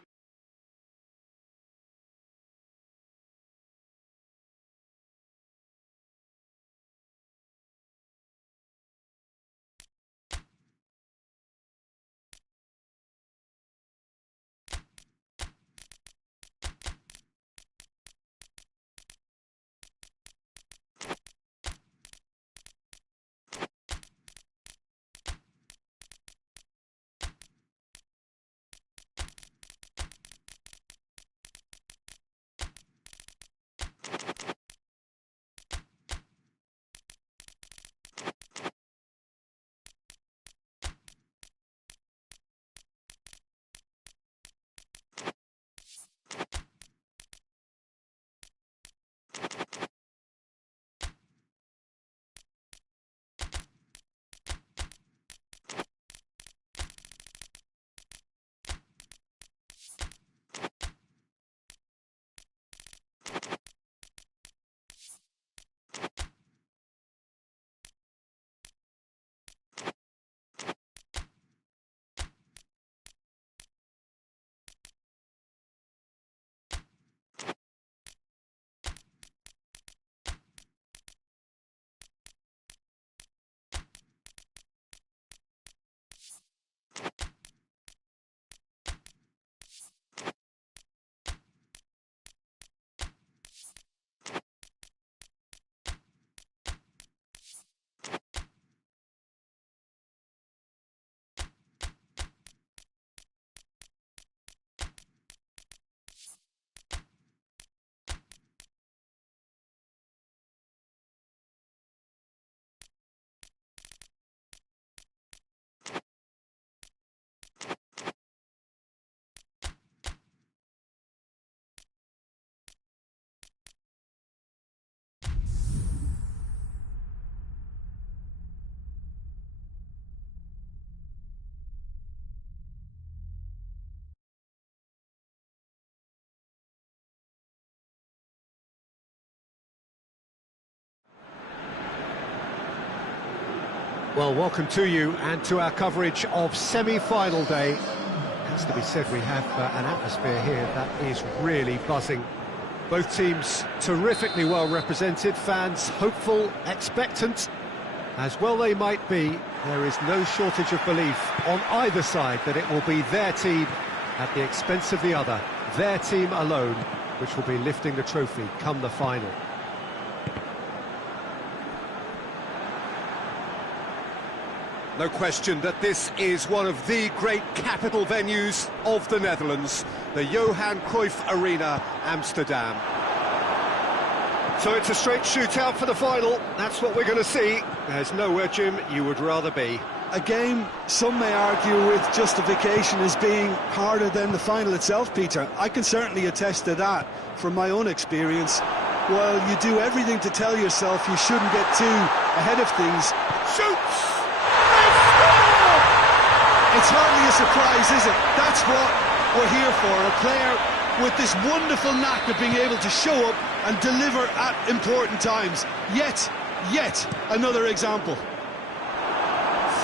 Well, welcome to you and to our coverage of semi-final day. It has to be said, we have an atmosphere here that is really buzzing. Both teams terrifically well represented, fans hopeful, expectant. As well they might be, there is no shortage of belief on either side that it will be their team at the expense of the other, their team alone, which will be lifting the trophy come the final. No question that this is one of the great capital venues of the Netherlands, the Johan Cruyff Arena, Amsterdam. So it's a straight shootout for the final. That's what we're going to see. There's nowhere, Jim, you would rather be. A game some may argue with justification as being harder than the final itself, Peter. I can certainly attest to that from my own experience. While you do everything to tell yourself you shouldn't get too ahead of things. Shoots! It's hardly a surprise, is it? That's what we're here for. A player with this wonderful knack of being able to show up and deliver at important times. Yet another example.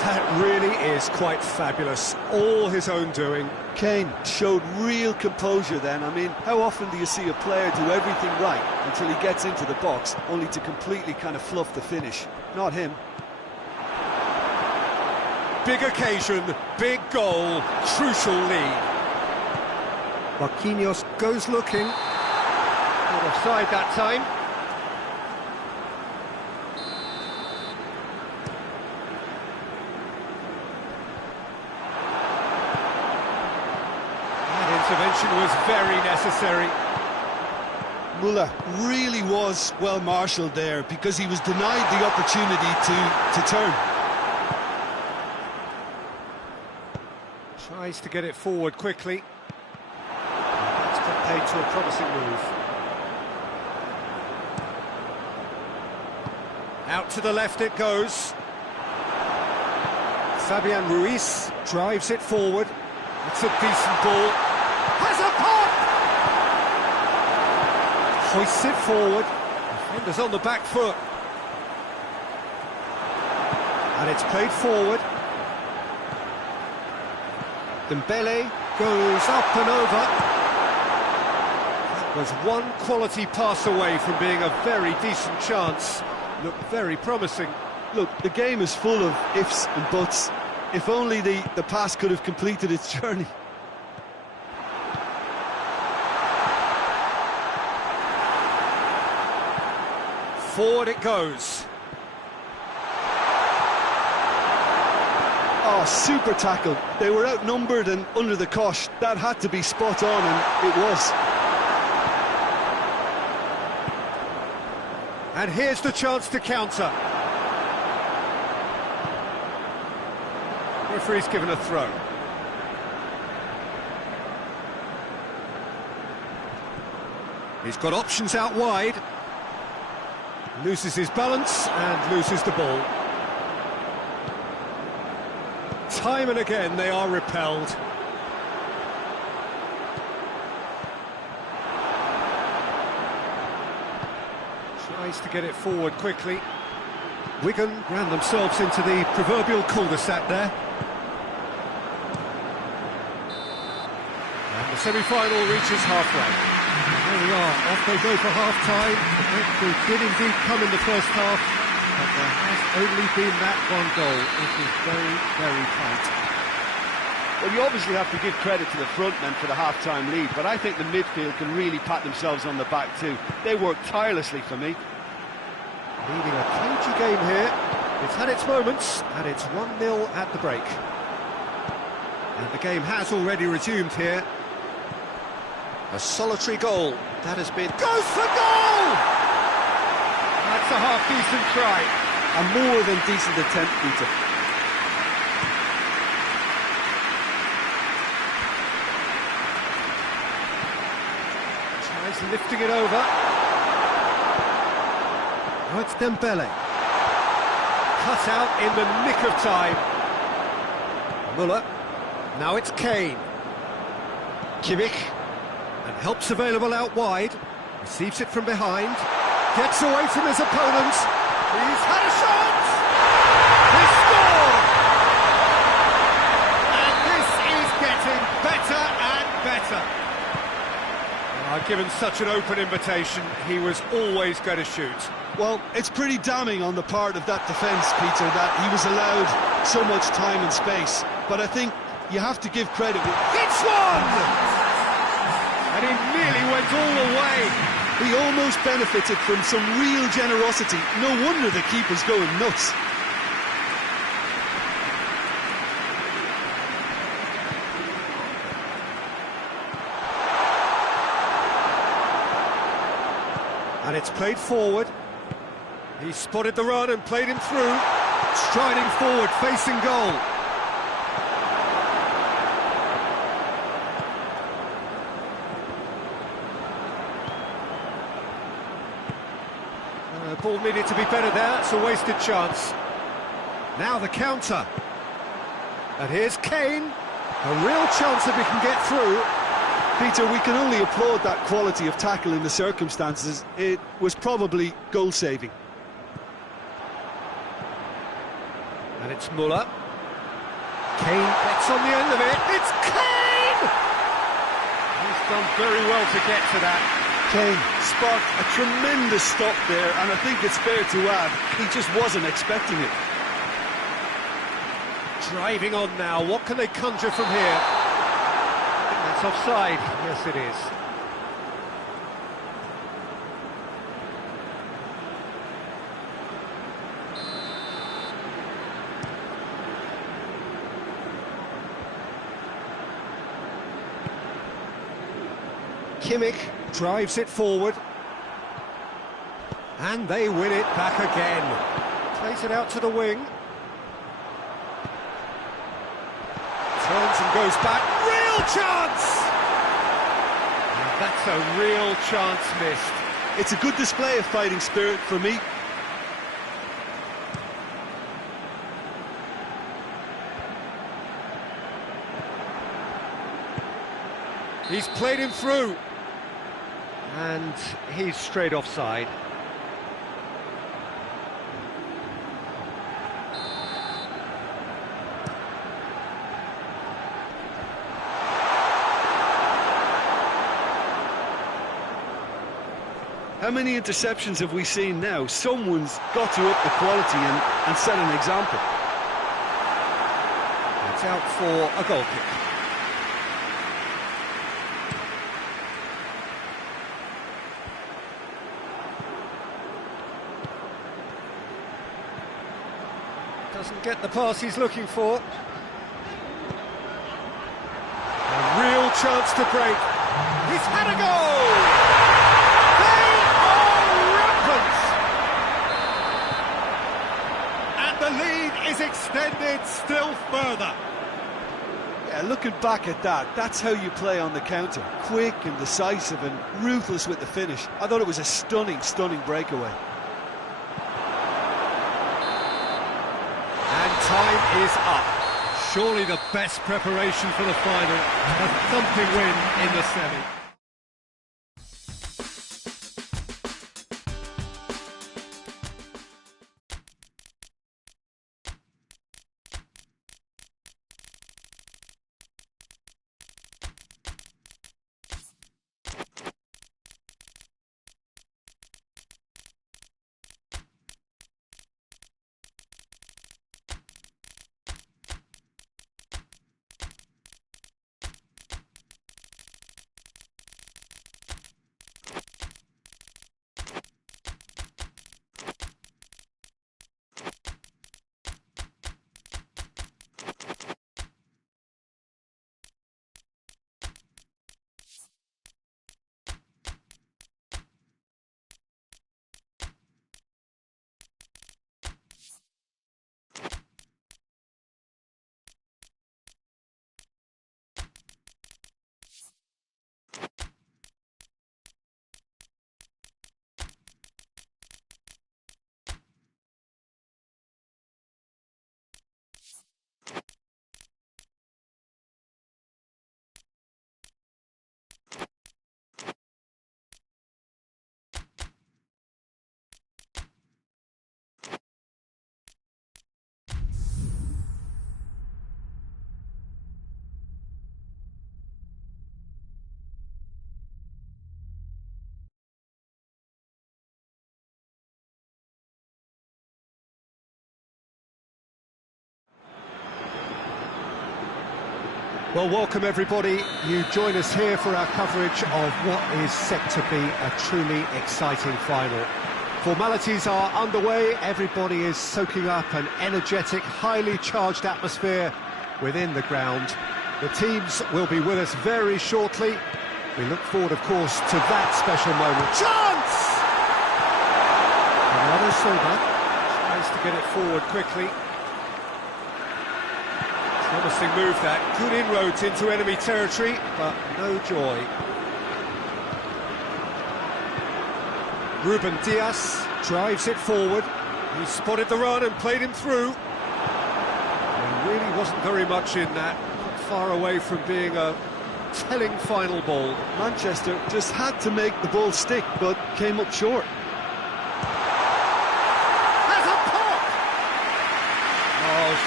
That really is quite fabulous. All his own doing. Kane showed real composure then. I mean, how often do you see a player do everything right until he gets into the box, only to completely kind of fluff the finish? Not him. Big occasion, big goal, crucial lead. Marquinhos goes looking. Not offside that time. That intervention was very necessary. Muller really was well marshalled there because he was denied the opportunity to turn. Tries to get it forward quickly. That's compared to a promising move. Out to the left it goes. Fabian Ruiz drives it forward. It's a decent ball. Has a pop! Hoists it forward. Defender's on the back foot. And it's played forward. Dembele goes up and over. That was one quality pass away from being a very decent chance. Looked very promising. Look, the game is full of ifs and buts. If only the pass could have completed its journey. Forward it goes. Oh, super tackle. They were outnumbered and under the cosh. That had to be spot on, and it was. And here's the chance to counter. Referee's given a throw. He's got options out wide. Loses his balance and loses the ball. Time and again they are repelled. Tries to get it forward quickly. Wigan ran themselves into the proverbial cul-de-sac there. And the semi-final reaches halfway. There we are, off they go for half-time. The breakthrough did indeed come in the first half, but there has only been that one goal. It is very, very tight. Well, you obviously have to give credit to the front men for the half-time lead, but I think the midfield can really pat themselves on the back too. They worked tirelessly for me. Leading a cagey game here. It's had its moments, and it's 1-0 at the break. And the game has already resumed here. A solitary goal that has been... Goes for goal! That's a half-decent try. A more than decent attempt, Peter. Tries lifting it over. Oh, it's Dembele. Cut out in the nick of time. Muller. Now it's Kane. Kimmich. And help's available out wide. Receives it from behind. Gets away from his opponent. He's had a shot! He scores! better and better. Given such an open invitation, he was always going to shoot. Well, it's pretty damning on the part of that defence, Peter, that he was allowed so much time and space. But I think you have to give credit. It's one! And he nearly went all the way. He almost benefited from some real generosity. No wonder the keeper's going nuts. And it's played forward. He spotted the run and played him through. Striding forward, facing goal. Ball needed to be better there. It's a wasted chance. Now the counter. And here's Kane. A real chance if he can get through. Peter, we can only applaud that quality of tackle in the circumstances. It was probably goal-saving. And it's Muller. Kane gets on the end of it. It's Kane! He's done very well to get to that. Kane sparked a tremendous stop there, and I think it's fair to add, he just wasn't expecting it. Driving on now. What can they conjure from here? That's offside. Yes, it is. Kimmich drives it forward. And they win it back again. Plays it out to the wing. Turns and goes back. Real chance! Now that's a real chance missed. It's a good display of fighting spirit for me. He's played him through. And he's straight offside. How many interceptions have we seen now? Someone's got to up the quality and set an example. It's out for a goal kick. Doesn't get the pass he's looking for. A real chance to break. He's had a goal! The lead is extended still further. Yeah, looking back at that, that's how you play on the counter. Quick and decisive and ruthless with the finish. I thought it was a stunning, stunning breakaway. And time is up. Surely the best preparation for the final. A thumping win in the semi. Well, welcome everybody. You join us here for our coverage of what is set to be a truly exciting final. Formalities are underway, everybody is soaking up an energetic, highly charged atmosphere within the ground. The teams will be with us very shortly. We look forward, of course, to that special moment. Chance! Another Silva tries to get it forward quickly. Promising move that, good inroads into enemy territory, but no joy. Ruben Diaz drives it forward. He spotted the run and played him through. There really wasn't very much in that, not far away from being a telling final ball. Manchester just had to make the ball stick, but came up short.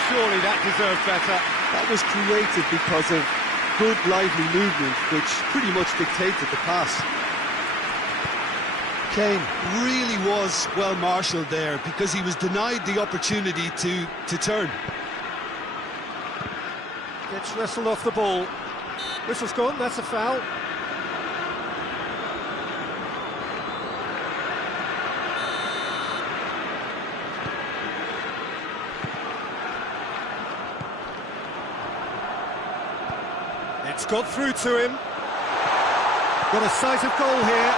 Surely that deserved better. That was created because of good, lively movement, which pretty much dictated the pass. Kane really was well marshalled there because he was denied the opportunity to turn. Gets wrestled off the ball. Whistle's gone, that's a foul. It's got through to him. Got a sight of goal here.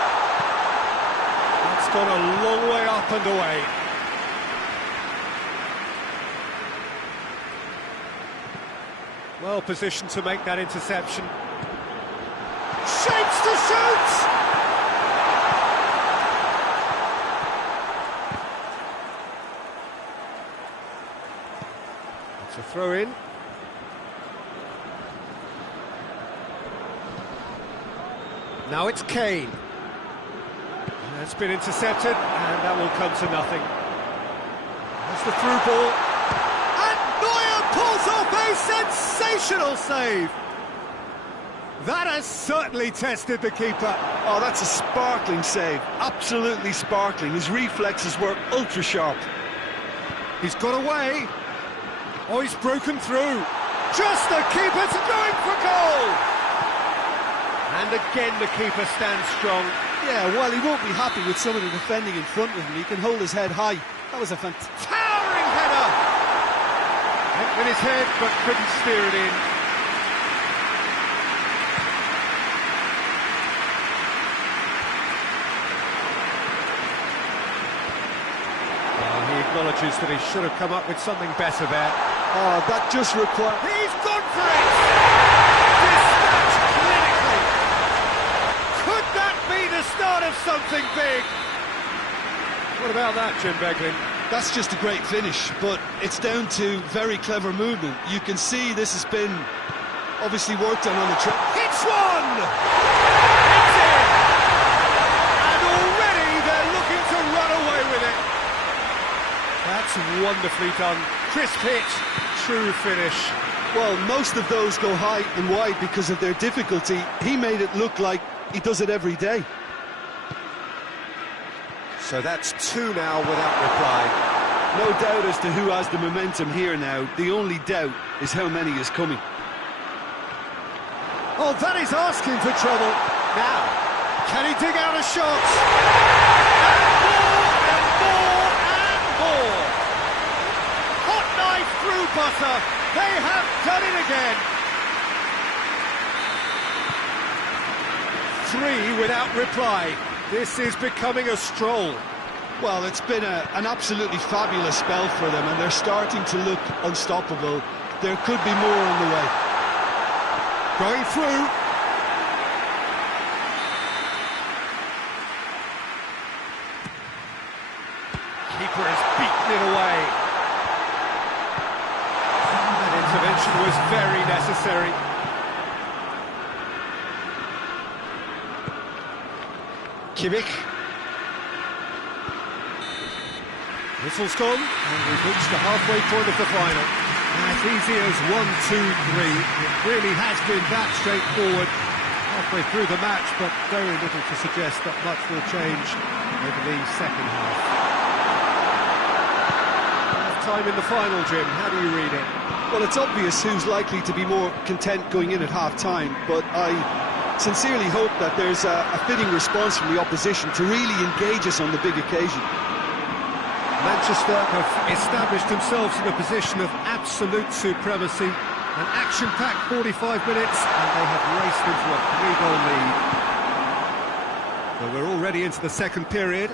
It's gone a long way up and away. Well positioned to make that interception. Shapes to shoot! It's a throw in. Now it's Kane. It's been intercepted, and that will come to nothing. That's the through ball. And Neuer pulls off a sensational save. That has certainly tested the keeper. Oh, that's a sparkling save. Absolutely sparkling. His reflexes were ultra sharp. He's got away. Oh, he's broken through. Just the keeper to going for goal. And again the keeper stands strong. Yeah, while he won't be happy with some of the defending in front of him, he can hold his head high. That was a fantastic... Towering header! Went with his head, but couldn't steer it in. Well, he acknowledges that he should have come up with something better there. Oh, that just required... He's gone for it! Dispatched clinically! Could that be the start of something big? What about that, Jim Beglin? That's just a great finish, but it's down to very clever movement. You can see this has been obviously worked on the track. Hits one! It's in! And already they're looking to run away with it. That's wonderfully done. Crisp hit, true finish. Well, most of those go high and wide because of their difficulty. He made it look like he does it every day. So that's two now without reply. No doubt as to who has the momentum here now. The only doubt is how many is coming. Oh, that is asking for trouble. Now, can he dig out a shot? And more, and more, and more. Hot knife through butter. They have done it again. Three without reply. This is becoming a stroll. Well, it's been an absolutely fabulous spell for them, and they're starting to look unstoppable. There could be more on the way. Going through. Keeper has beaten it away. That intervention was very necessary. Kimmich. Whistle's gone, and we've reached the halfway point of the final. As easy as 1, 2, 3. It really has been that straightforward halfway through the match, but very little to suggest that much will change over the second half. Time in the final, Jim. How do you read it? Well, it's obvious who's likely to be more content going in at half-time, but I sincerely hope that there's a fitting response from the opposition to really engage us on the big occasion. Manchester have established themselves in a position of absolute supremacy. An action-packed 45 minutes, and they have raced into a 3-goal lead. Well, we're already into the second period.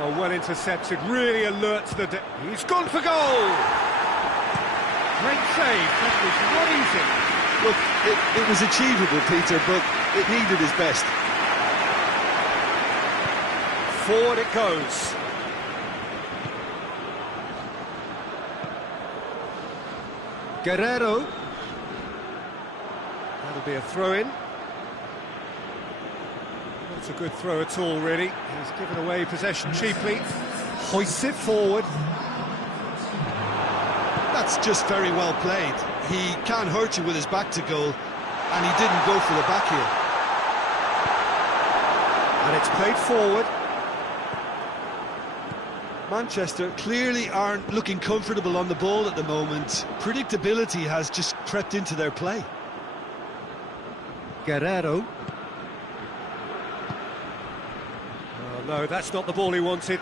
Oh, well intercepted, really alert to the... He's gone for goal! Great save, that was not easy. Look, it was achievable, Peter, but it needed his best. Forward it goes. Guerrero. That'll be a throw-in. Not a good throw at all, really. He's given away possession cheaply. Hoists it forward. That's just very well played. He can't hurt you with his back to goal, and he didn't go for the back heel. And it's played forward. Manchester clearly aren't looking comfortable on the ball at the moment. Predictability has just crept into their play. Guerrero. Oh, no, that's not the ball he wanted.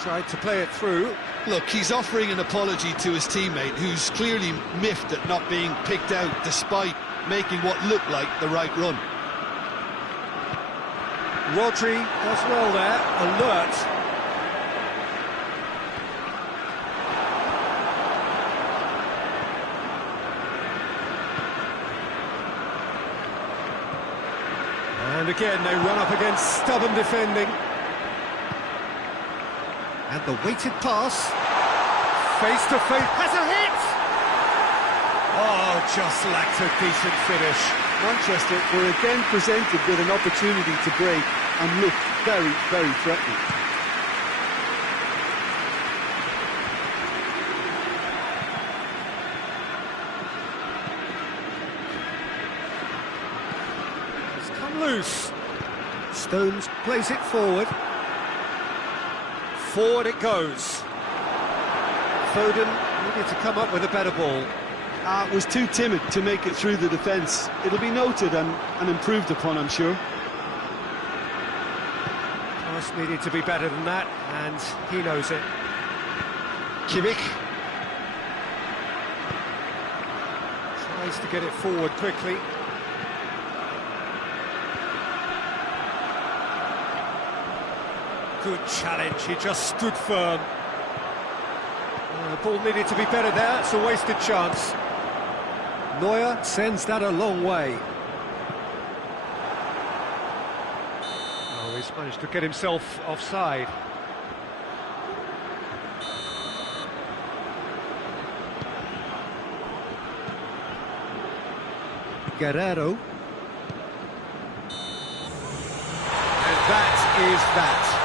Tried to play it through. Look, he's offering an apology to his teammate, who's clearly miffed at not being picked out despite making what looked like the right run. Rodri does well there, alert. And again, they run up against stubborn defending. And the weighted pass. Face to face. Has a hit! Oh, just lacked a decent finish. Manchester were again presented with an opportunity to break and looked very, very threatening. Loose. Stones plays it forward. Forward it goes. Foden needed to come up with a better ball. Was too timid to make it through the defence. It'll be noted and improved upon, I'm sure. Pass needed to be better than that, and he knows it. Kimmich tries to get it forward quickly. Good challenge, he just stood firm. The ball needed to be better there, it's a wasted chance. Neuer sends that a long way. Oh, he's managed to get himself offside. Guerrero. And that is that.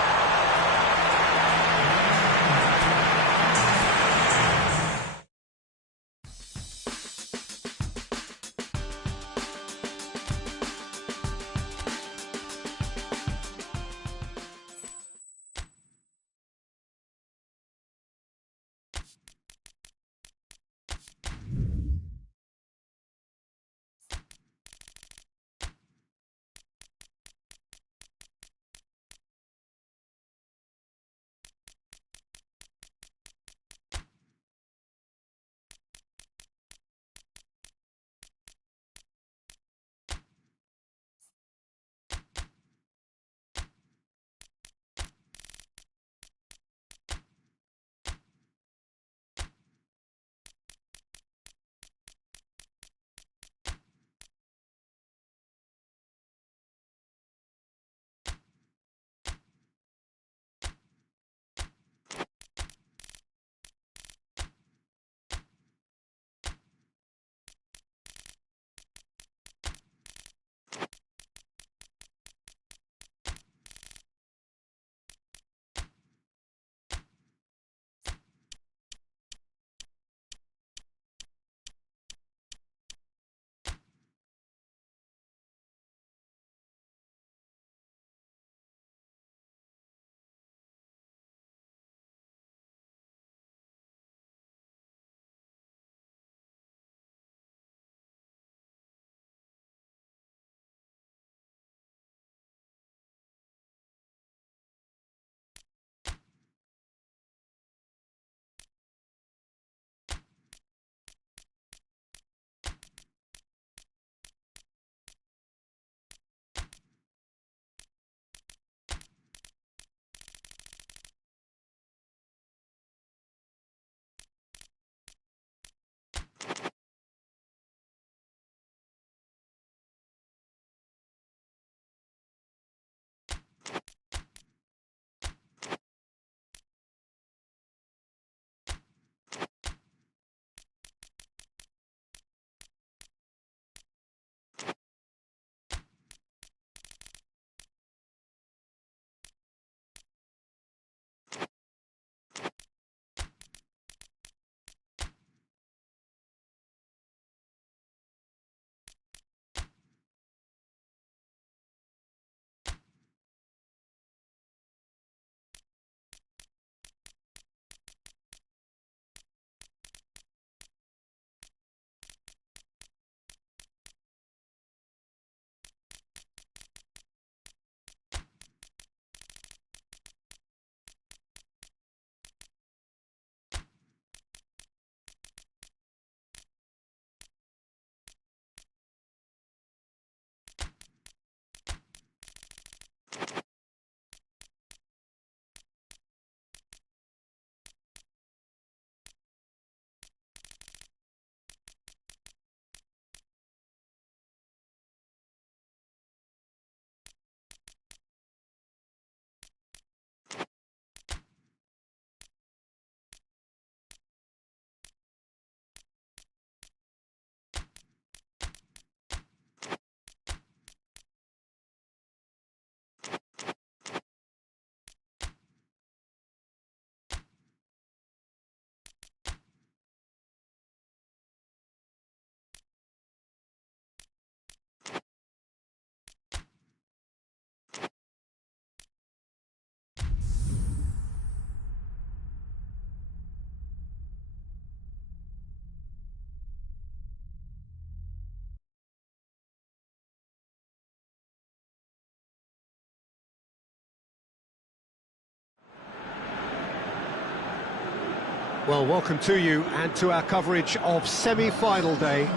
Well, welcome to you and to our coverage of semi-final day. It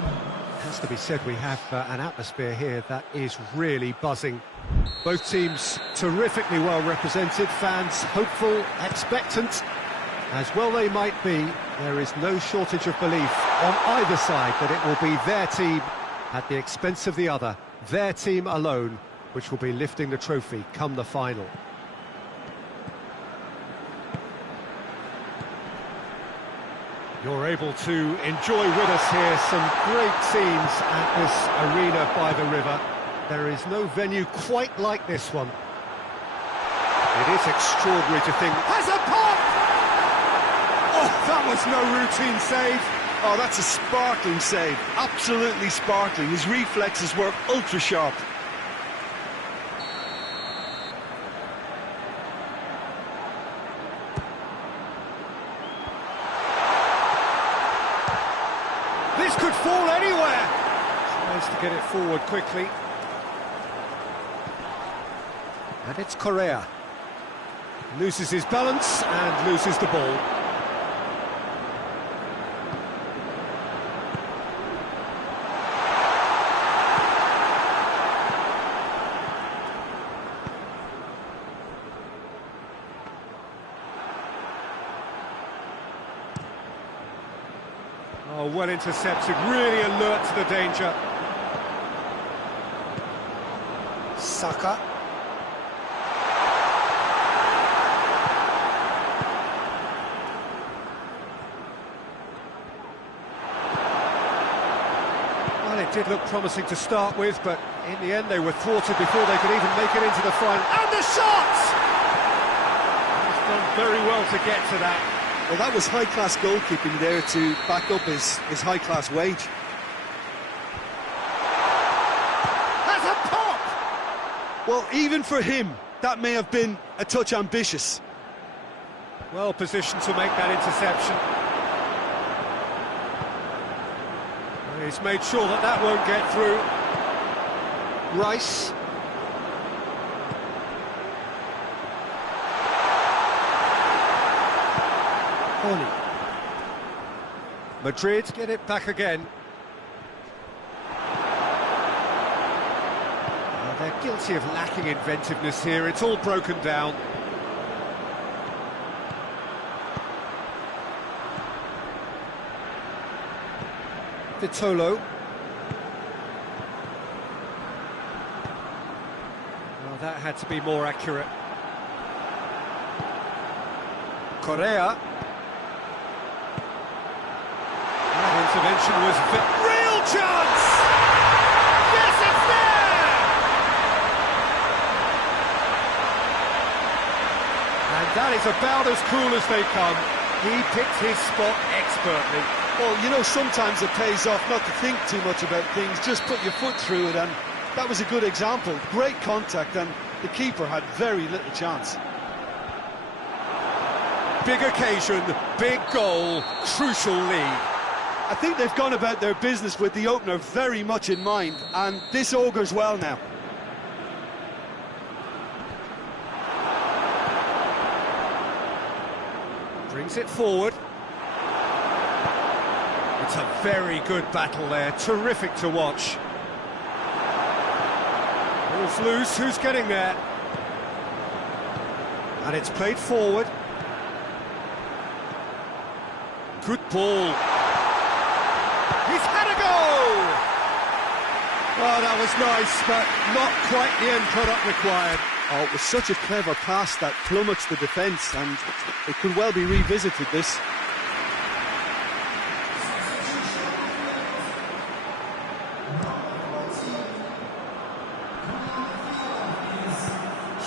has to be said we have an atmosphere here that is really buzzing. Both teams terrifically well represented, fans hopeful, expectant. As well they might be, there is no shortage of belief on either side that it will be their team at the expense of the other, their team alone, which will be lifting the trophy come the final. You're able to enjoy with us here some great scenes at this arena by the river. There is no venue quite like this one. It is extraordinary to think. Has a pop! Oh, that was no routine save. Oh, that's a sparkling save. Absolutely sparkling. His reflexes were ultra sharp. This could fall anywhere. Tries to get it forward quickly. And it's Correa. Loses his balance and loses the ball. Oh, well intercepted, really alert to the danger. Saka. Well, it did look promising to start with, but in the end they were thwarted before they could even make it into the final. And the shot! He's done very well to get to that. Well, that was high-class goalkeeping there to back up his high-class wage. Has a pop! Well, even for him, that may have been a touch ambitious. Well positioned to make that interception. He's made sure that that won't get through. Rice. Madrid get it back again. Oh, they're guilty of lacking inventiveness here. It's all broken down. Vitolo. Well, that had to be more accurate. Correa. Intervention was real chance! Yes, it's there! And that is about as cool as they come. He picked his spot expertly. Well, you know, sometimes it pays off not to think too much about things, just put your foot through it, and that was a good example. Great contact, and the keeper had very little chance. Big occasion, big goal, crucial lead. I think they've gone about their business with the opener very much in mind, and this augurs well now. Brings it forward. It's a very good battle there, terrific to watch. Ball's loose, who's getting there? And it's played forward. Good ball. He's had a go! Oh, that was nice, but not quite the end product required. Oh, it was such a clever pass that plummets the defence, and it could well be revisited, this.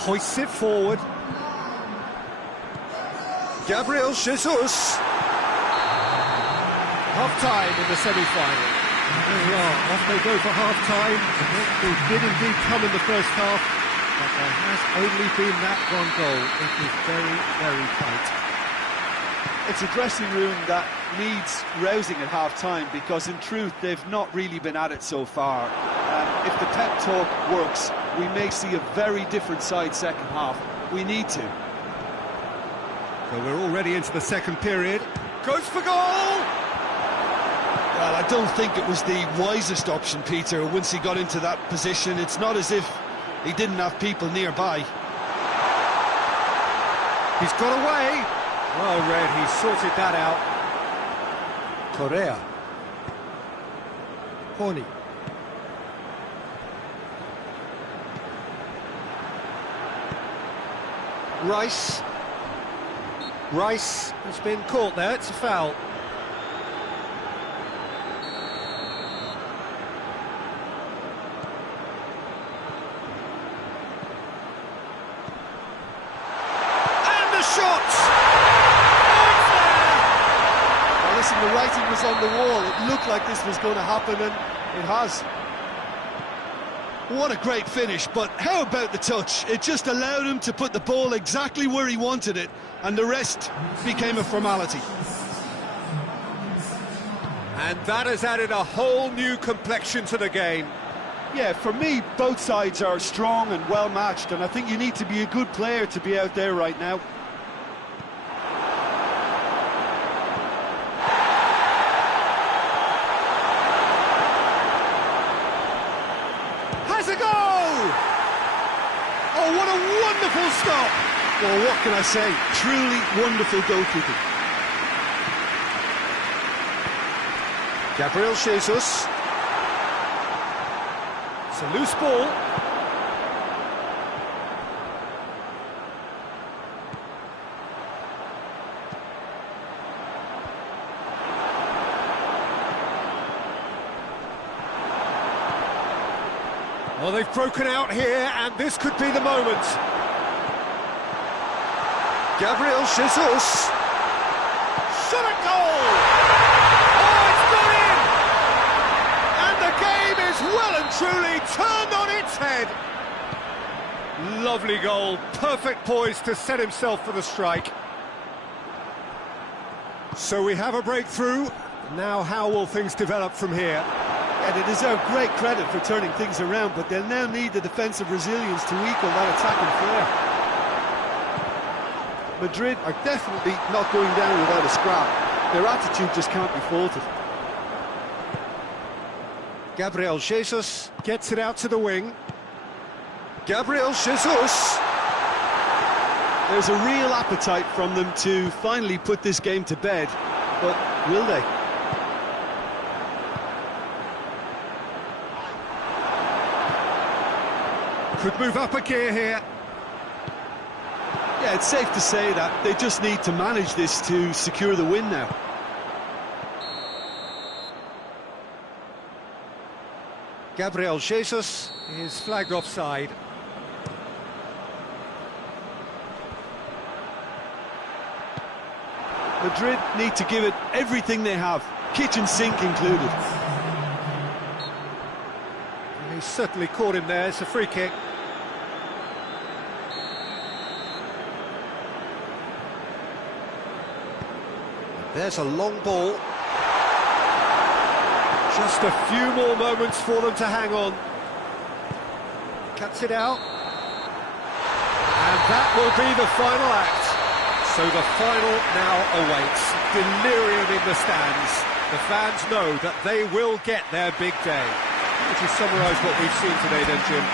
Hoists it forward. Gabriel Jesus. Half-time in the semi-final. There we are, off they go for half-time. They did indeed come in the first half, but there has only been that one goal. It is very, very tight. It's a dressing room that needs rousing at half-time, because in truth they've not really been at it so far. If the pep talk works, we may see a very different side second half. We need to. So we're already into the second period. Goes for goal! Well, I don't think it was the wisest option, Peter, once he got into that position. It's not as if he didn't have people nearby. He's got away. Well read, he sorted that out. Correa. Horny. Rice. Rice has been caught there, it's a foul. And the shot! Oh, Well, listen, the writing was on the wall. It looked like this was going to happen, and it has. What a great finish, but how about the touch? It just allowed him to put the ball exactly where he wanted it, and the rest became a formality. and that has added a whole new complexion to the game. Yeah, for me, both sides are strong and well matched, and I think you need to be a good player to be out there right now. Has a goal! Oh, what a wonderful stop! Well, what can I say? Truly wonderful goalkeeping. Gabriel Jesus. It's a loose ball. Well, they've broken out here, and this could be the moment. Gabriel Jesus. Shot a goal! Oh, it's gone in! And the game is well and truly turned on its head. Lovely goal, perfect poise to set himself for the strike. So we have a breakthrough. Now how will things develop from here? Yeah, they deserve great credit for turning things around, but they'll now need the defensive resilience to equal that attacking flair. Madrid are definitely not going down without a scrap. Their attitude just can't be faulted. Gabriel Jesus gets it out to the wing. Gabriel Jesus! There's a real appetite from them to finally put this game to bed, but will they? Could move up a gear here. Yeah, it's safe to say that they just need to manage this to secure the win now. Gabriel Jesus is flagged offside. Madrid need to give it everything they have, kitchen sink included. He's certainly caught him there, it's a free kick. There's a long ball. Just a few more moments for them to hang on. Cuts it out. And that will be the final act. So the final now awaits. Delirium in the stands. The fans know that they will get their big day. Would you summarise what we've seen today then, Jim?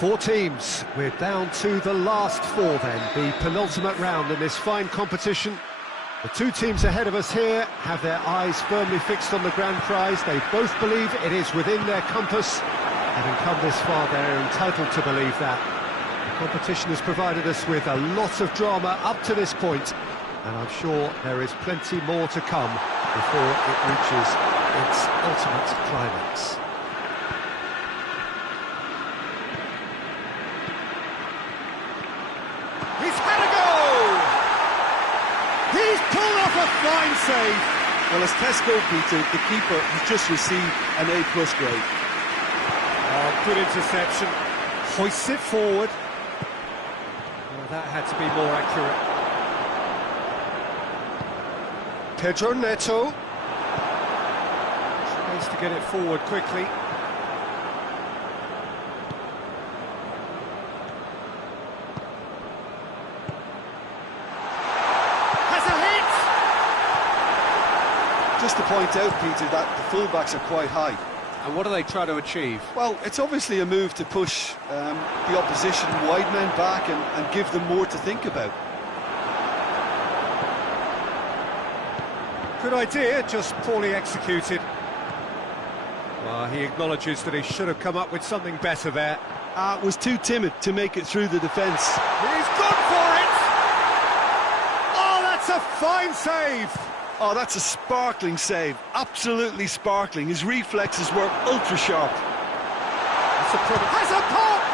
Four teams. We're down to the last four then, the penultimate round in this fine competition. The two teams ahead of us here have their eyes firmly fixed on the grand prize. They both believe it is within their compass. Having come this far, they're entitled to believe that. The competition has provided us with a lot of drama up to this point, and I'm sure there is plenty more to come before it reaches its ultimate climax. He's had a go! He's pulled off a fine save! Well, as Tesco, Peter, the keeper has just received an A+ grade. Oh, good interception. Hoists it forward. Well, that had to be more accurate. Pedro Neto. Tries to get it forward quickly. Just to point out, Peter, that the fullbacks are quite high. And what do they try to achieve? Well, it's obviously a move to push the opposition wide men back and give them more to think about. Good idea, just poorly executed. Well, he acknowledges that he should have come up with something better there. Was too timid to make it through the defence. He's gone for it! Oh, that's a fine save! Oh, that's a sparkling save. Absolutely sparkling. His reflexes were ultra sharp. That's a problem. Has a pop!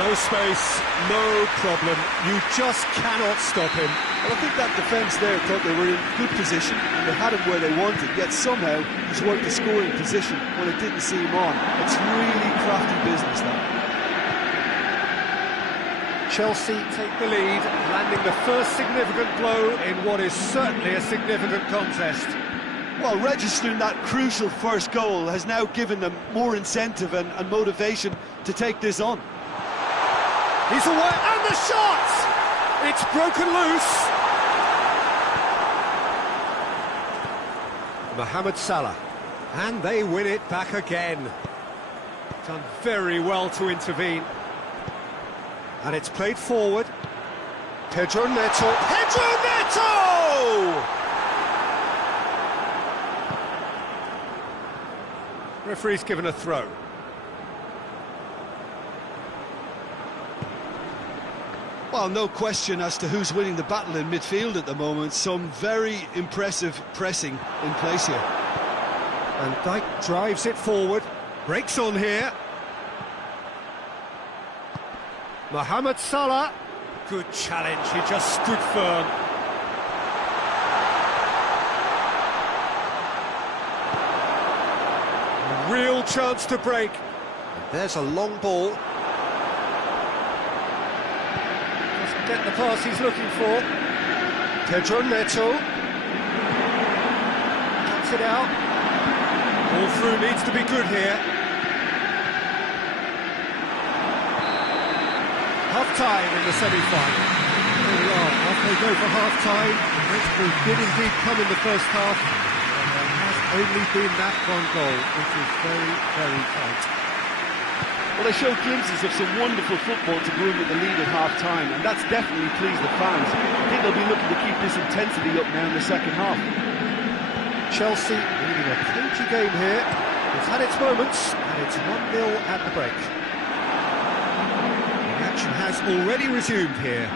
No space, no problem. You just cannot stop him. Well, I think that defence there thought they were in good position and they had him where they wanted, yet somehow he's worked the scoring position when it didn't see him on. It's really crafty business, that. Chelsea take the lead, landing the first significant blow in what is certainly a significant contest. Well, registering that crucial first goal has now given them more incentive and motivation to take this on. He's away, and the shot! It's broken loose. Mohamed Salah, and they win it back again. Done very well to intervene. And it's played forward. Pedro Neto. Pedro Neto! Referee's given a throw. Well, no question as to who's winning the battle in midfield at the moment. Some very impressive pressing in place here. And Dijk drives it forward. Breaks on here. Mohamed Salah. Good challenge, he just stood firm. A real chance to break. And there's a long ball. Doesn't get the pass he's looking for. Pedro Neto. Cuts it out. All through needs to be good here. Half-time in the semi-final. Here we are, off they go for half-time. The breakthrough did indeed come in the first half, and there has only been that one goal, which is very, very tight. Well, they showed glimpses of some wonderful football to go in with the lead at half-time, and that's definitely pleased the fans. I think they'll be looking to keep this intensity up now in the second half. Chelsea leading a cagey game here. It's had its moments, and it's 1-0 at the break. Action has already resumed here.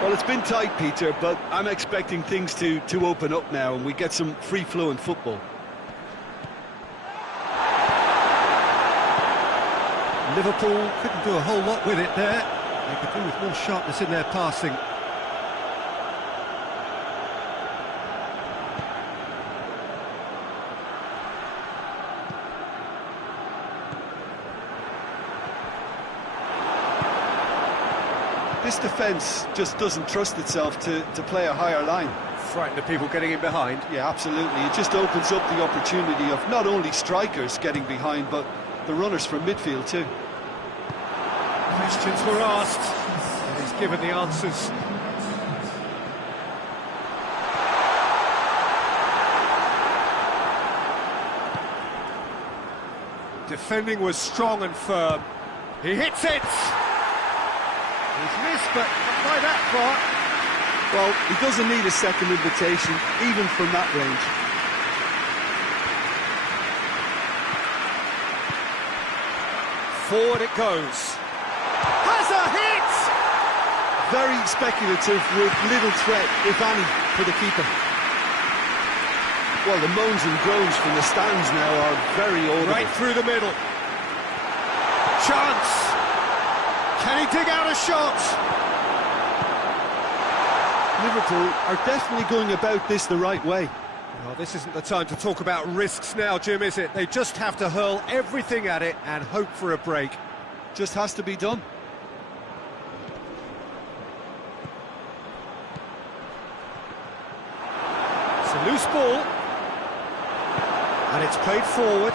Well, it's been tight, Peter, but I'm expecting things to open up now and we get some free-flowing football. Liverpool couldn't do a whole lot with it there. They could do with more sharpness in their passing. This defence just doesn't trust itself to play a higher line. Frightened of people getting in behind. Yeah, absolutely. It just opens up the opportunity of not only strikers getting behind, but the runners from midfield too. Questions were asked, and he's given the answers. Defending was strong and firm. He hits it! He's missed, but not by that far. Well, he doesn't need a second invitation, even from that range. Forward it goes. Has a hit! Very speculative with little threat, if any, for the keeper. Well, the moans and groans from the stands now are very audible. Right through the middle. Chance! Can he dig out a shot? Liverpool are definitely going about this the right way. Well, this isn't the time to talk about risks now, Jim, is it? They just have to hurl everything at it and hope for a break. Just has to be done. It's a loose ball. And it's played forward.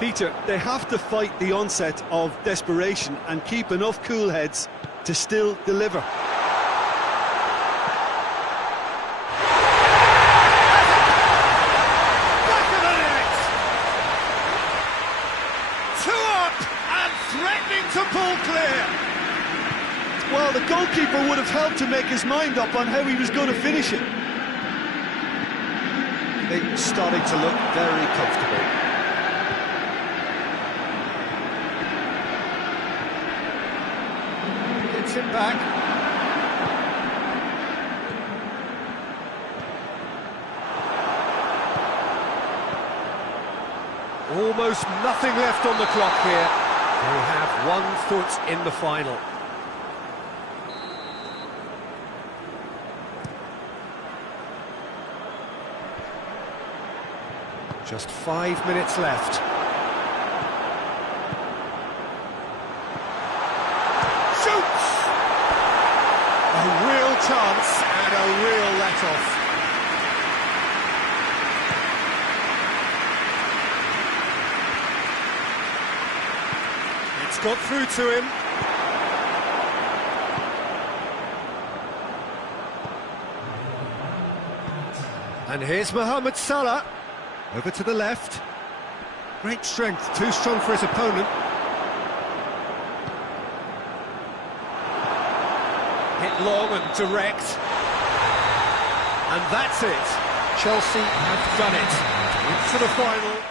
Peter, they have to fight the onset of desperation and keep enough cool heads to still deliver. Back of the net! 2 up and threatening to pull clear. Well, the goalkeeper would have helped to make his mind up on how he was going to finish it. Things starting to look very comfortable. Gets it back. Almost nothing left on the clock here. They have 1 foot in the final. Just 5 minutes left. Shoots! A real chance and a real let-off. It's got through to him. And here's Mohamed Salah. Over to the left. Great strength, too strong for his opponent. Hit long and direct. And that's it. Chelsea have done it. Into the final.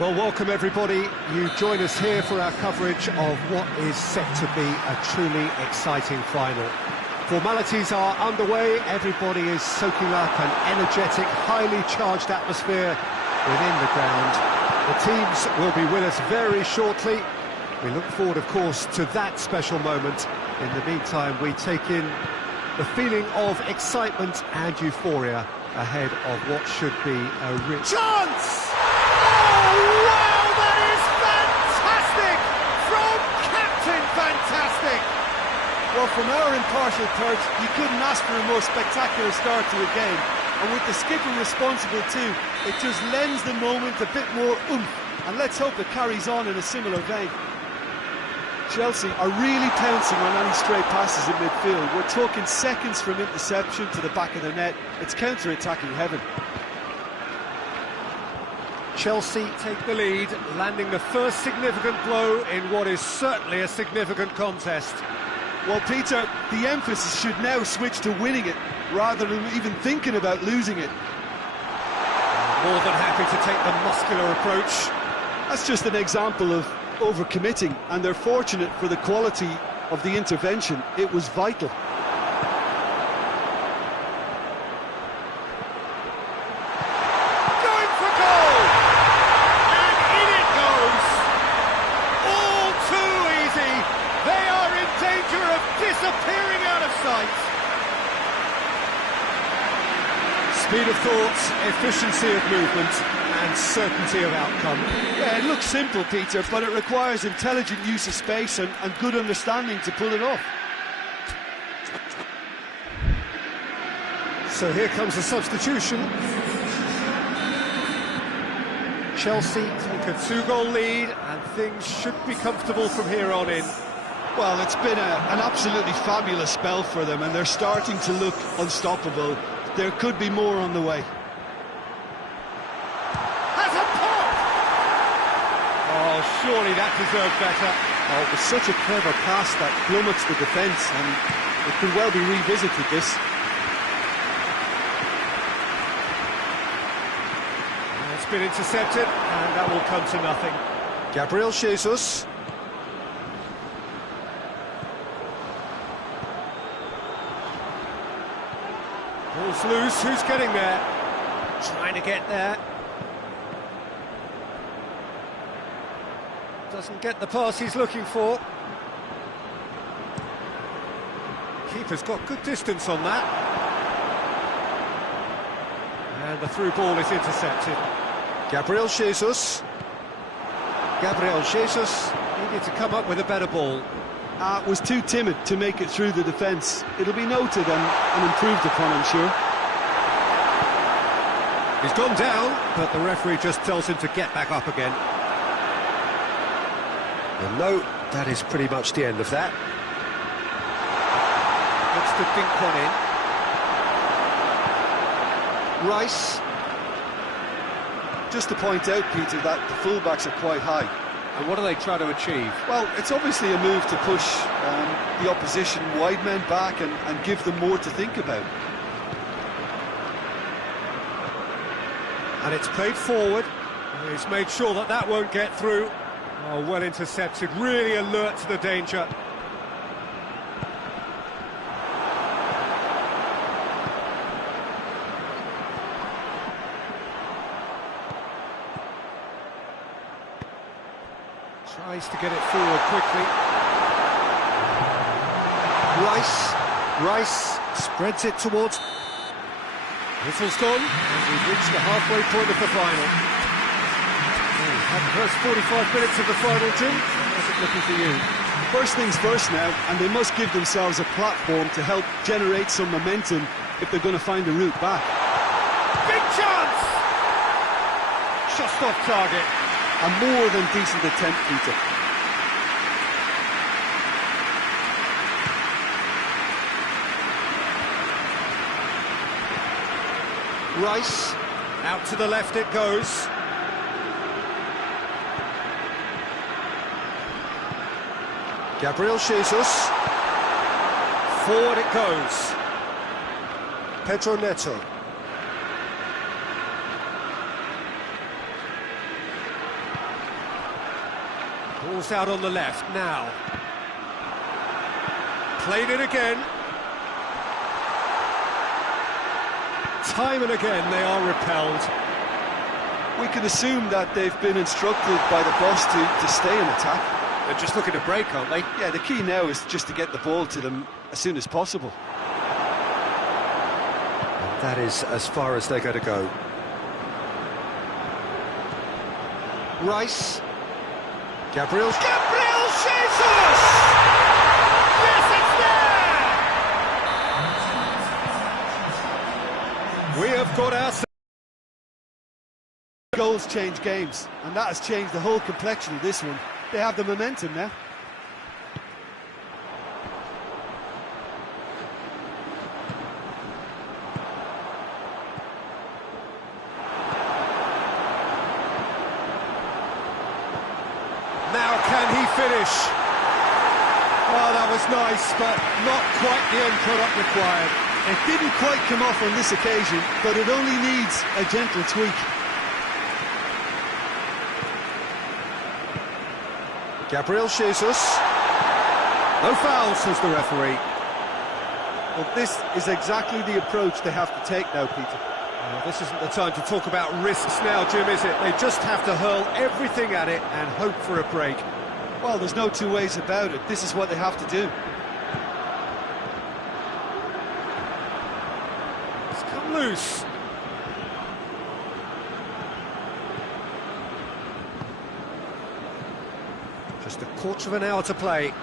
Well, welcome everybody. You join us here for our coverage of what is set to be a truly exciting final. Formalities are underway, everybody is soaking up an energetic, highly charged atmosphere within the ground. The teams will be with us very shortly. We look forward, of course, to that special moment. In the meantime, we take in the feeling of excitement and euphoria ahead of what should be a rich... Chance! Oh, wow, that is fantastic! From Captain Fantastic! Well, from our impartial perch, you couldn't ask for a more spectacular start to a game. And with the skipper responsible too, it just lends the moment a bit more oomph. And let's hope it carries on in a similar vein. Chelsea are really pouncing on any stray passes in midfield. We're talking seconds from interception to the back of the net. It's counter-attacking heaven. Chelsea take the lead, landing the first significant blow in what is certainly a significant contest. Well, Peter, the emphasis should now switch to winning it, rather than even thinking about losing it. More than happy to take the muscular approach. That's just an example of overcommitting, and they're fortunate for the quality of the intervention. It was vital. Going for goal! And in it goes! All too easy! They are in danger of disappearing out of sight! Speed of thought, efficiency of movement, and certainty of outcome. Yeah, it looks simple, Peter, but it requires intelligent use of space and good understanding to pull it off. So here comes a substitution. Chelsea take a 2-goal lead, and things should be comfortable from here on in. Well, it's been an absolutely fabulous spell for them, and they're starting to look unstoppable. There could be more on the way. Has a pop! Oh, surely that deserved better. Oh, it was such a clever pass that plummets the defence, and it could well be revisited, this. It's been intercepted, and that will come to nothing. Gabriel Jesus. Ball's loose, who's getting there? Trying to get there. Doesn't get the pass he's looking for. Keeper's got good distance on that. And the through ball is intercepted. Gabriel Jesus. Gabriel Jesus needed to come up with a better ball. Was too timid to make it through the defence. It'll be noted and improved upon, I'm sure. He's gone down, but the referee just tells him to get back up again. And no, that is pretty much the end of that. Looks to dink one in. Rice. Just to point out, Peter, that the fullbacks are quite high. And what are they trying to achieve? Well, it's obviously a move to push the opposition wide men back and give them more to think about. And it's played forward. He's made sure that that won't get through. Oh, well intercepted, really alert to the danger. Tries to get it forward quickly. Rice spreads it towards... Whistle's gone, and we've reached the halfway point of the final. Had the first 45 minutes of the final, Jim. How's it looking for you? First things first now, and they must give themselves a platform to help generate some momentum if they're going to find a route back. Big chance! Just off target. A more than decent attempt, Peter. Rice, out to the left it goes. Gabriel Jesus. Forward it goes. Pedro Neto. Ball's out on the left now. Played it again. Time and again they are repelled. We can assume that they've been instructed by the boss to stay in attack. They're just looking to break, aren't they? Yeah, the key now is just to get the ball to them as soon as possible. And that is as far as they're going to go. Rice. Gabriel Jesus! Yes, it's there! We have got our... Goals change games, and that has changed the whole complexion of this one. They have the momentum now. Now can he finish? Oh, that was nice, but not quite the end product required. It didn't quite come off on this occasion, but it only needs a gentle tweak. Gabriel Jesus. No fouls, says the referee. Well, this is exactly the approach they have to take now, Peter. This isn't the time to talk about risks now, Jim, is it? They just have to hurl everything at it and hope for a break. Well, there's no two ways about it. This is what they have to do. It's come loose. Just a quarter of an hour to play.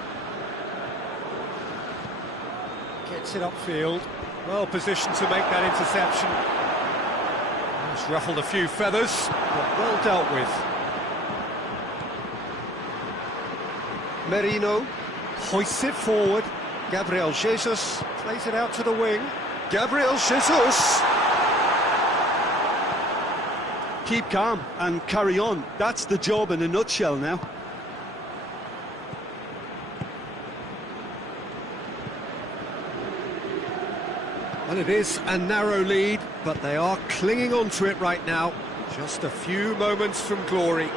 Gets it upfield. Well positioned to make that interception. It's ruffled a few feathers, but well dealt with. Merino hoists it forward. Gabriel Jesus plays it out to the wing. Gabriel Jesus! Keep calm and carry on. That's the job in a nutshell now. Well, it is a narrow lead, but they are clinging on to it right now. Just a few moments from glory.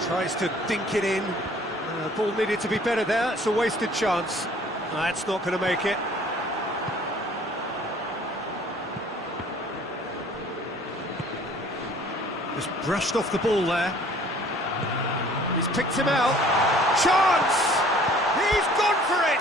Tries to dink it in. Ball needed to be better there. It's a wasted chance. That's not going to make it. Just brushed off the ball there. He's picked him out. Chance! He's gone for it!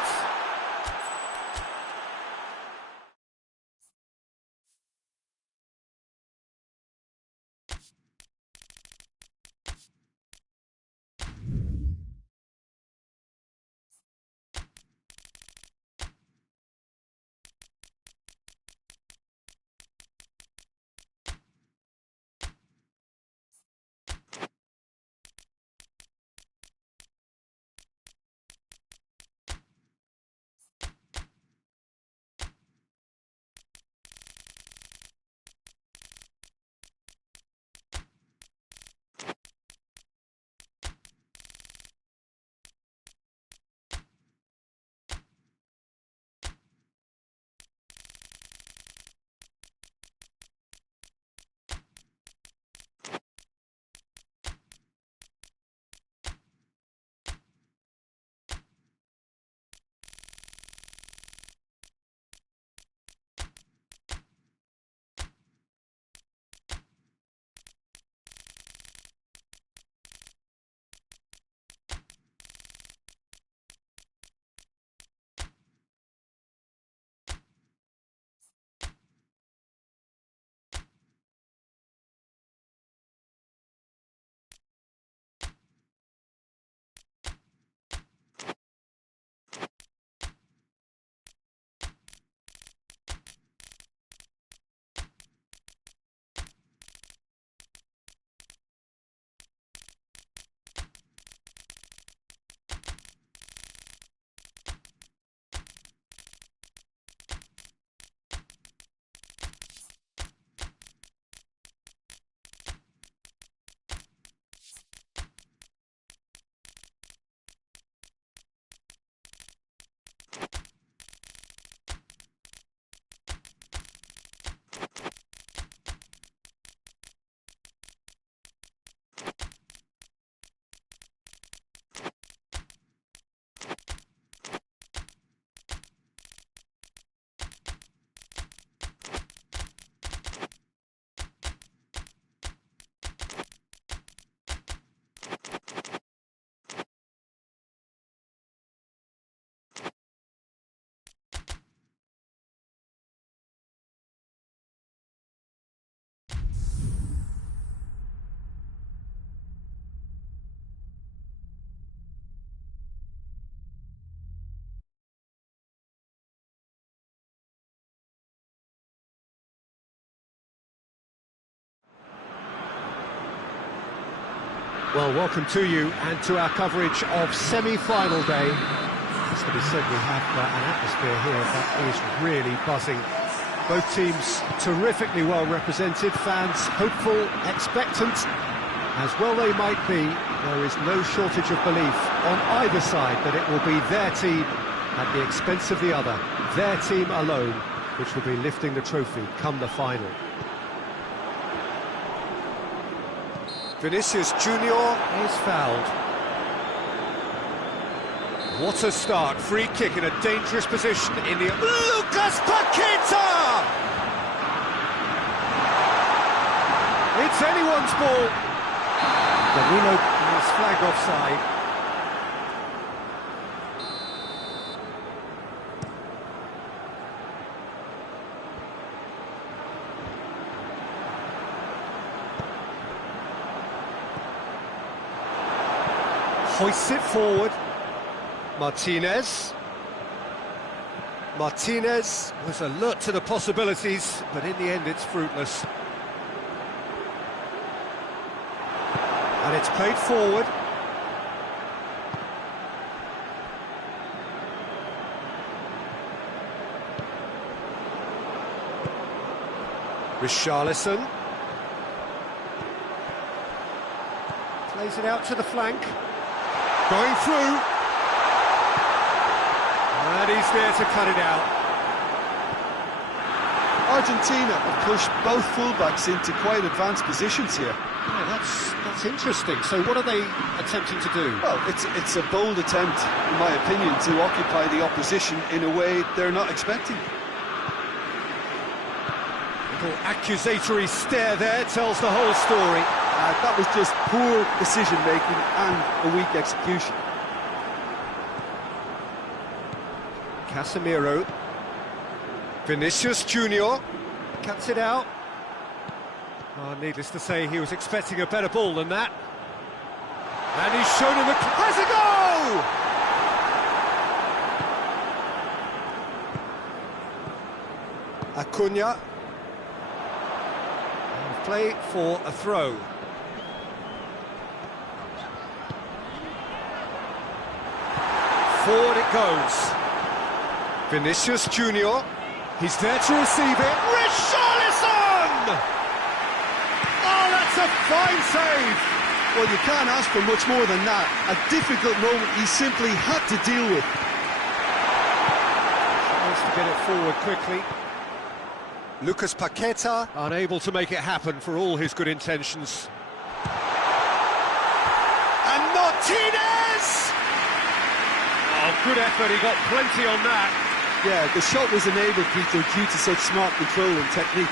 Well, welcome to you and to our coverage of semi-final day. As to be said, we have an atmosphere here that is really buzzing. Both teams terrifically well represented, fans hopeful, expectant. As well they might be, there is no shortage of belief on either side that it will be their team at the expense of the other, their team alone, which will be lifting the trophy come the final. Vinicius Junior is fouled. What a start, free kick in a dangerous position in the... Lucas Paqueta! It's anyone's ball. Danilo has flagged offside. Hoists it forward. Martinez was alert to the possibilities, but in the end it's fruitless. And it's played forward. Richarlison plays it out to the flank. Going through. And he's there to cut it out. Argentina have pushed both fullbacks into quite advanced positions here. Yeah, that's interesting. So what are they attempting to do? Well, it's a bold attempt, in my opinion, to occupy the opposition in a way they're not expecting. Little accusatory stare there tells the whole story. That was just poor decision-making and a weak execution. Casemiro. Vinicius Junior cuts it out. Oh, needless to say, he was expecting a better ball than that. And he's shown him has a goal! Acuna. And play for a throw. Forward it goes. Vinicius Junior. He's there to receive it. Richarlison! Oh, that's a fine save! Well, you can't ask for much more than that. A difficult moment he simply had to deal with. Tries to get it forward quickly. Lucas Paqueta unable to make it happen for all his good intentions. And Martinez! Oh, good effort, he got plenty on that. Yeah, the shot was enabled, Peter, due to such smart control and technique.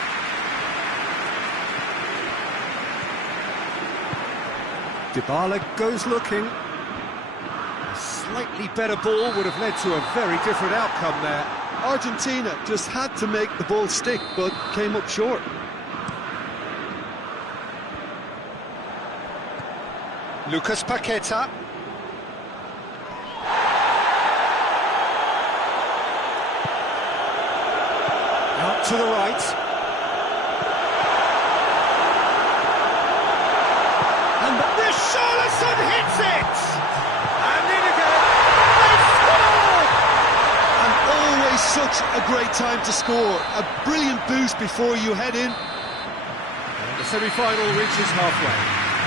Dybala goes looking. A slightly better ball would have led to a very different outcome there. Argentina just had to make the ball stick, but came up short. Lucas Paqueta. Out to the right. And Richarlison hits it! And in again, they score! And always such a great time to score. A brilliant boost before you head in. And the semi-final reaches halfway.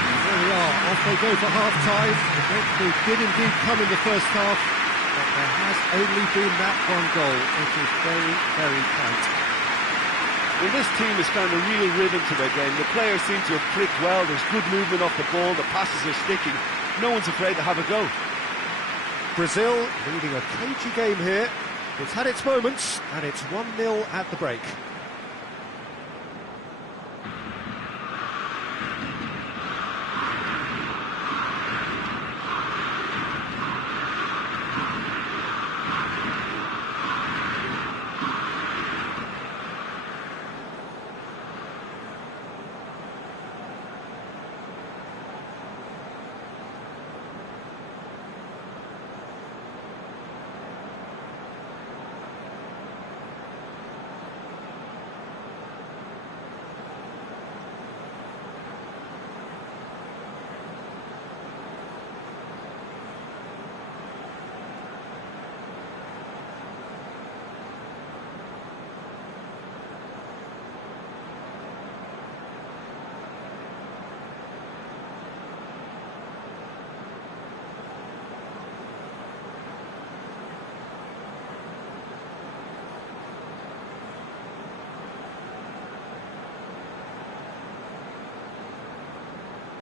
And there we are, off they go for half-time. The breakthrough did indeed come in the first half, but there has only been that one goal. It is very, very tight. Well, this team has found a real rhythm to their game. The players seem to have clicked well. There's good movement off the ball. The passes are sticking. No one's afraid to have a go. Brazil leading a cagey game here. It's had its moments, and it's 1-0 at the break.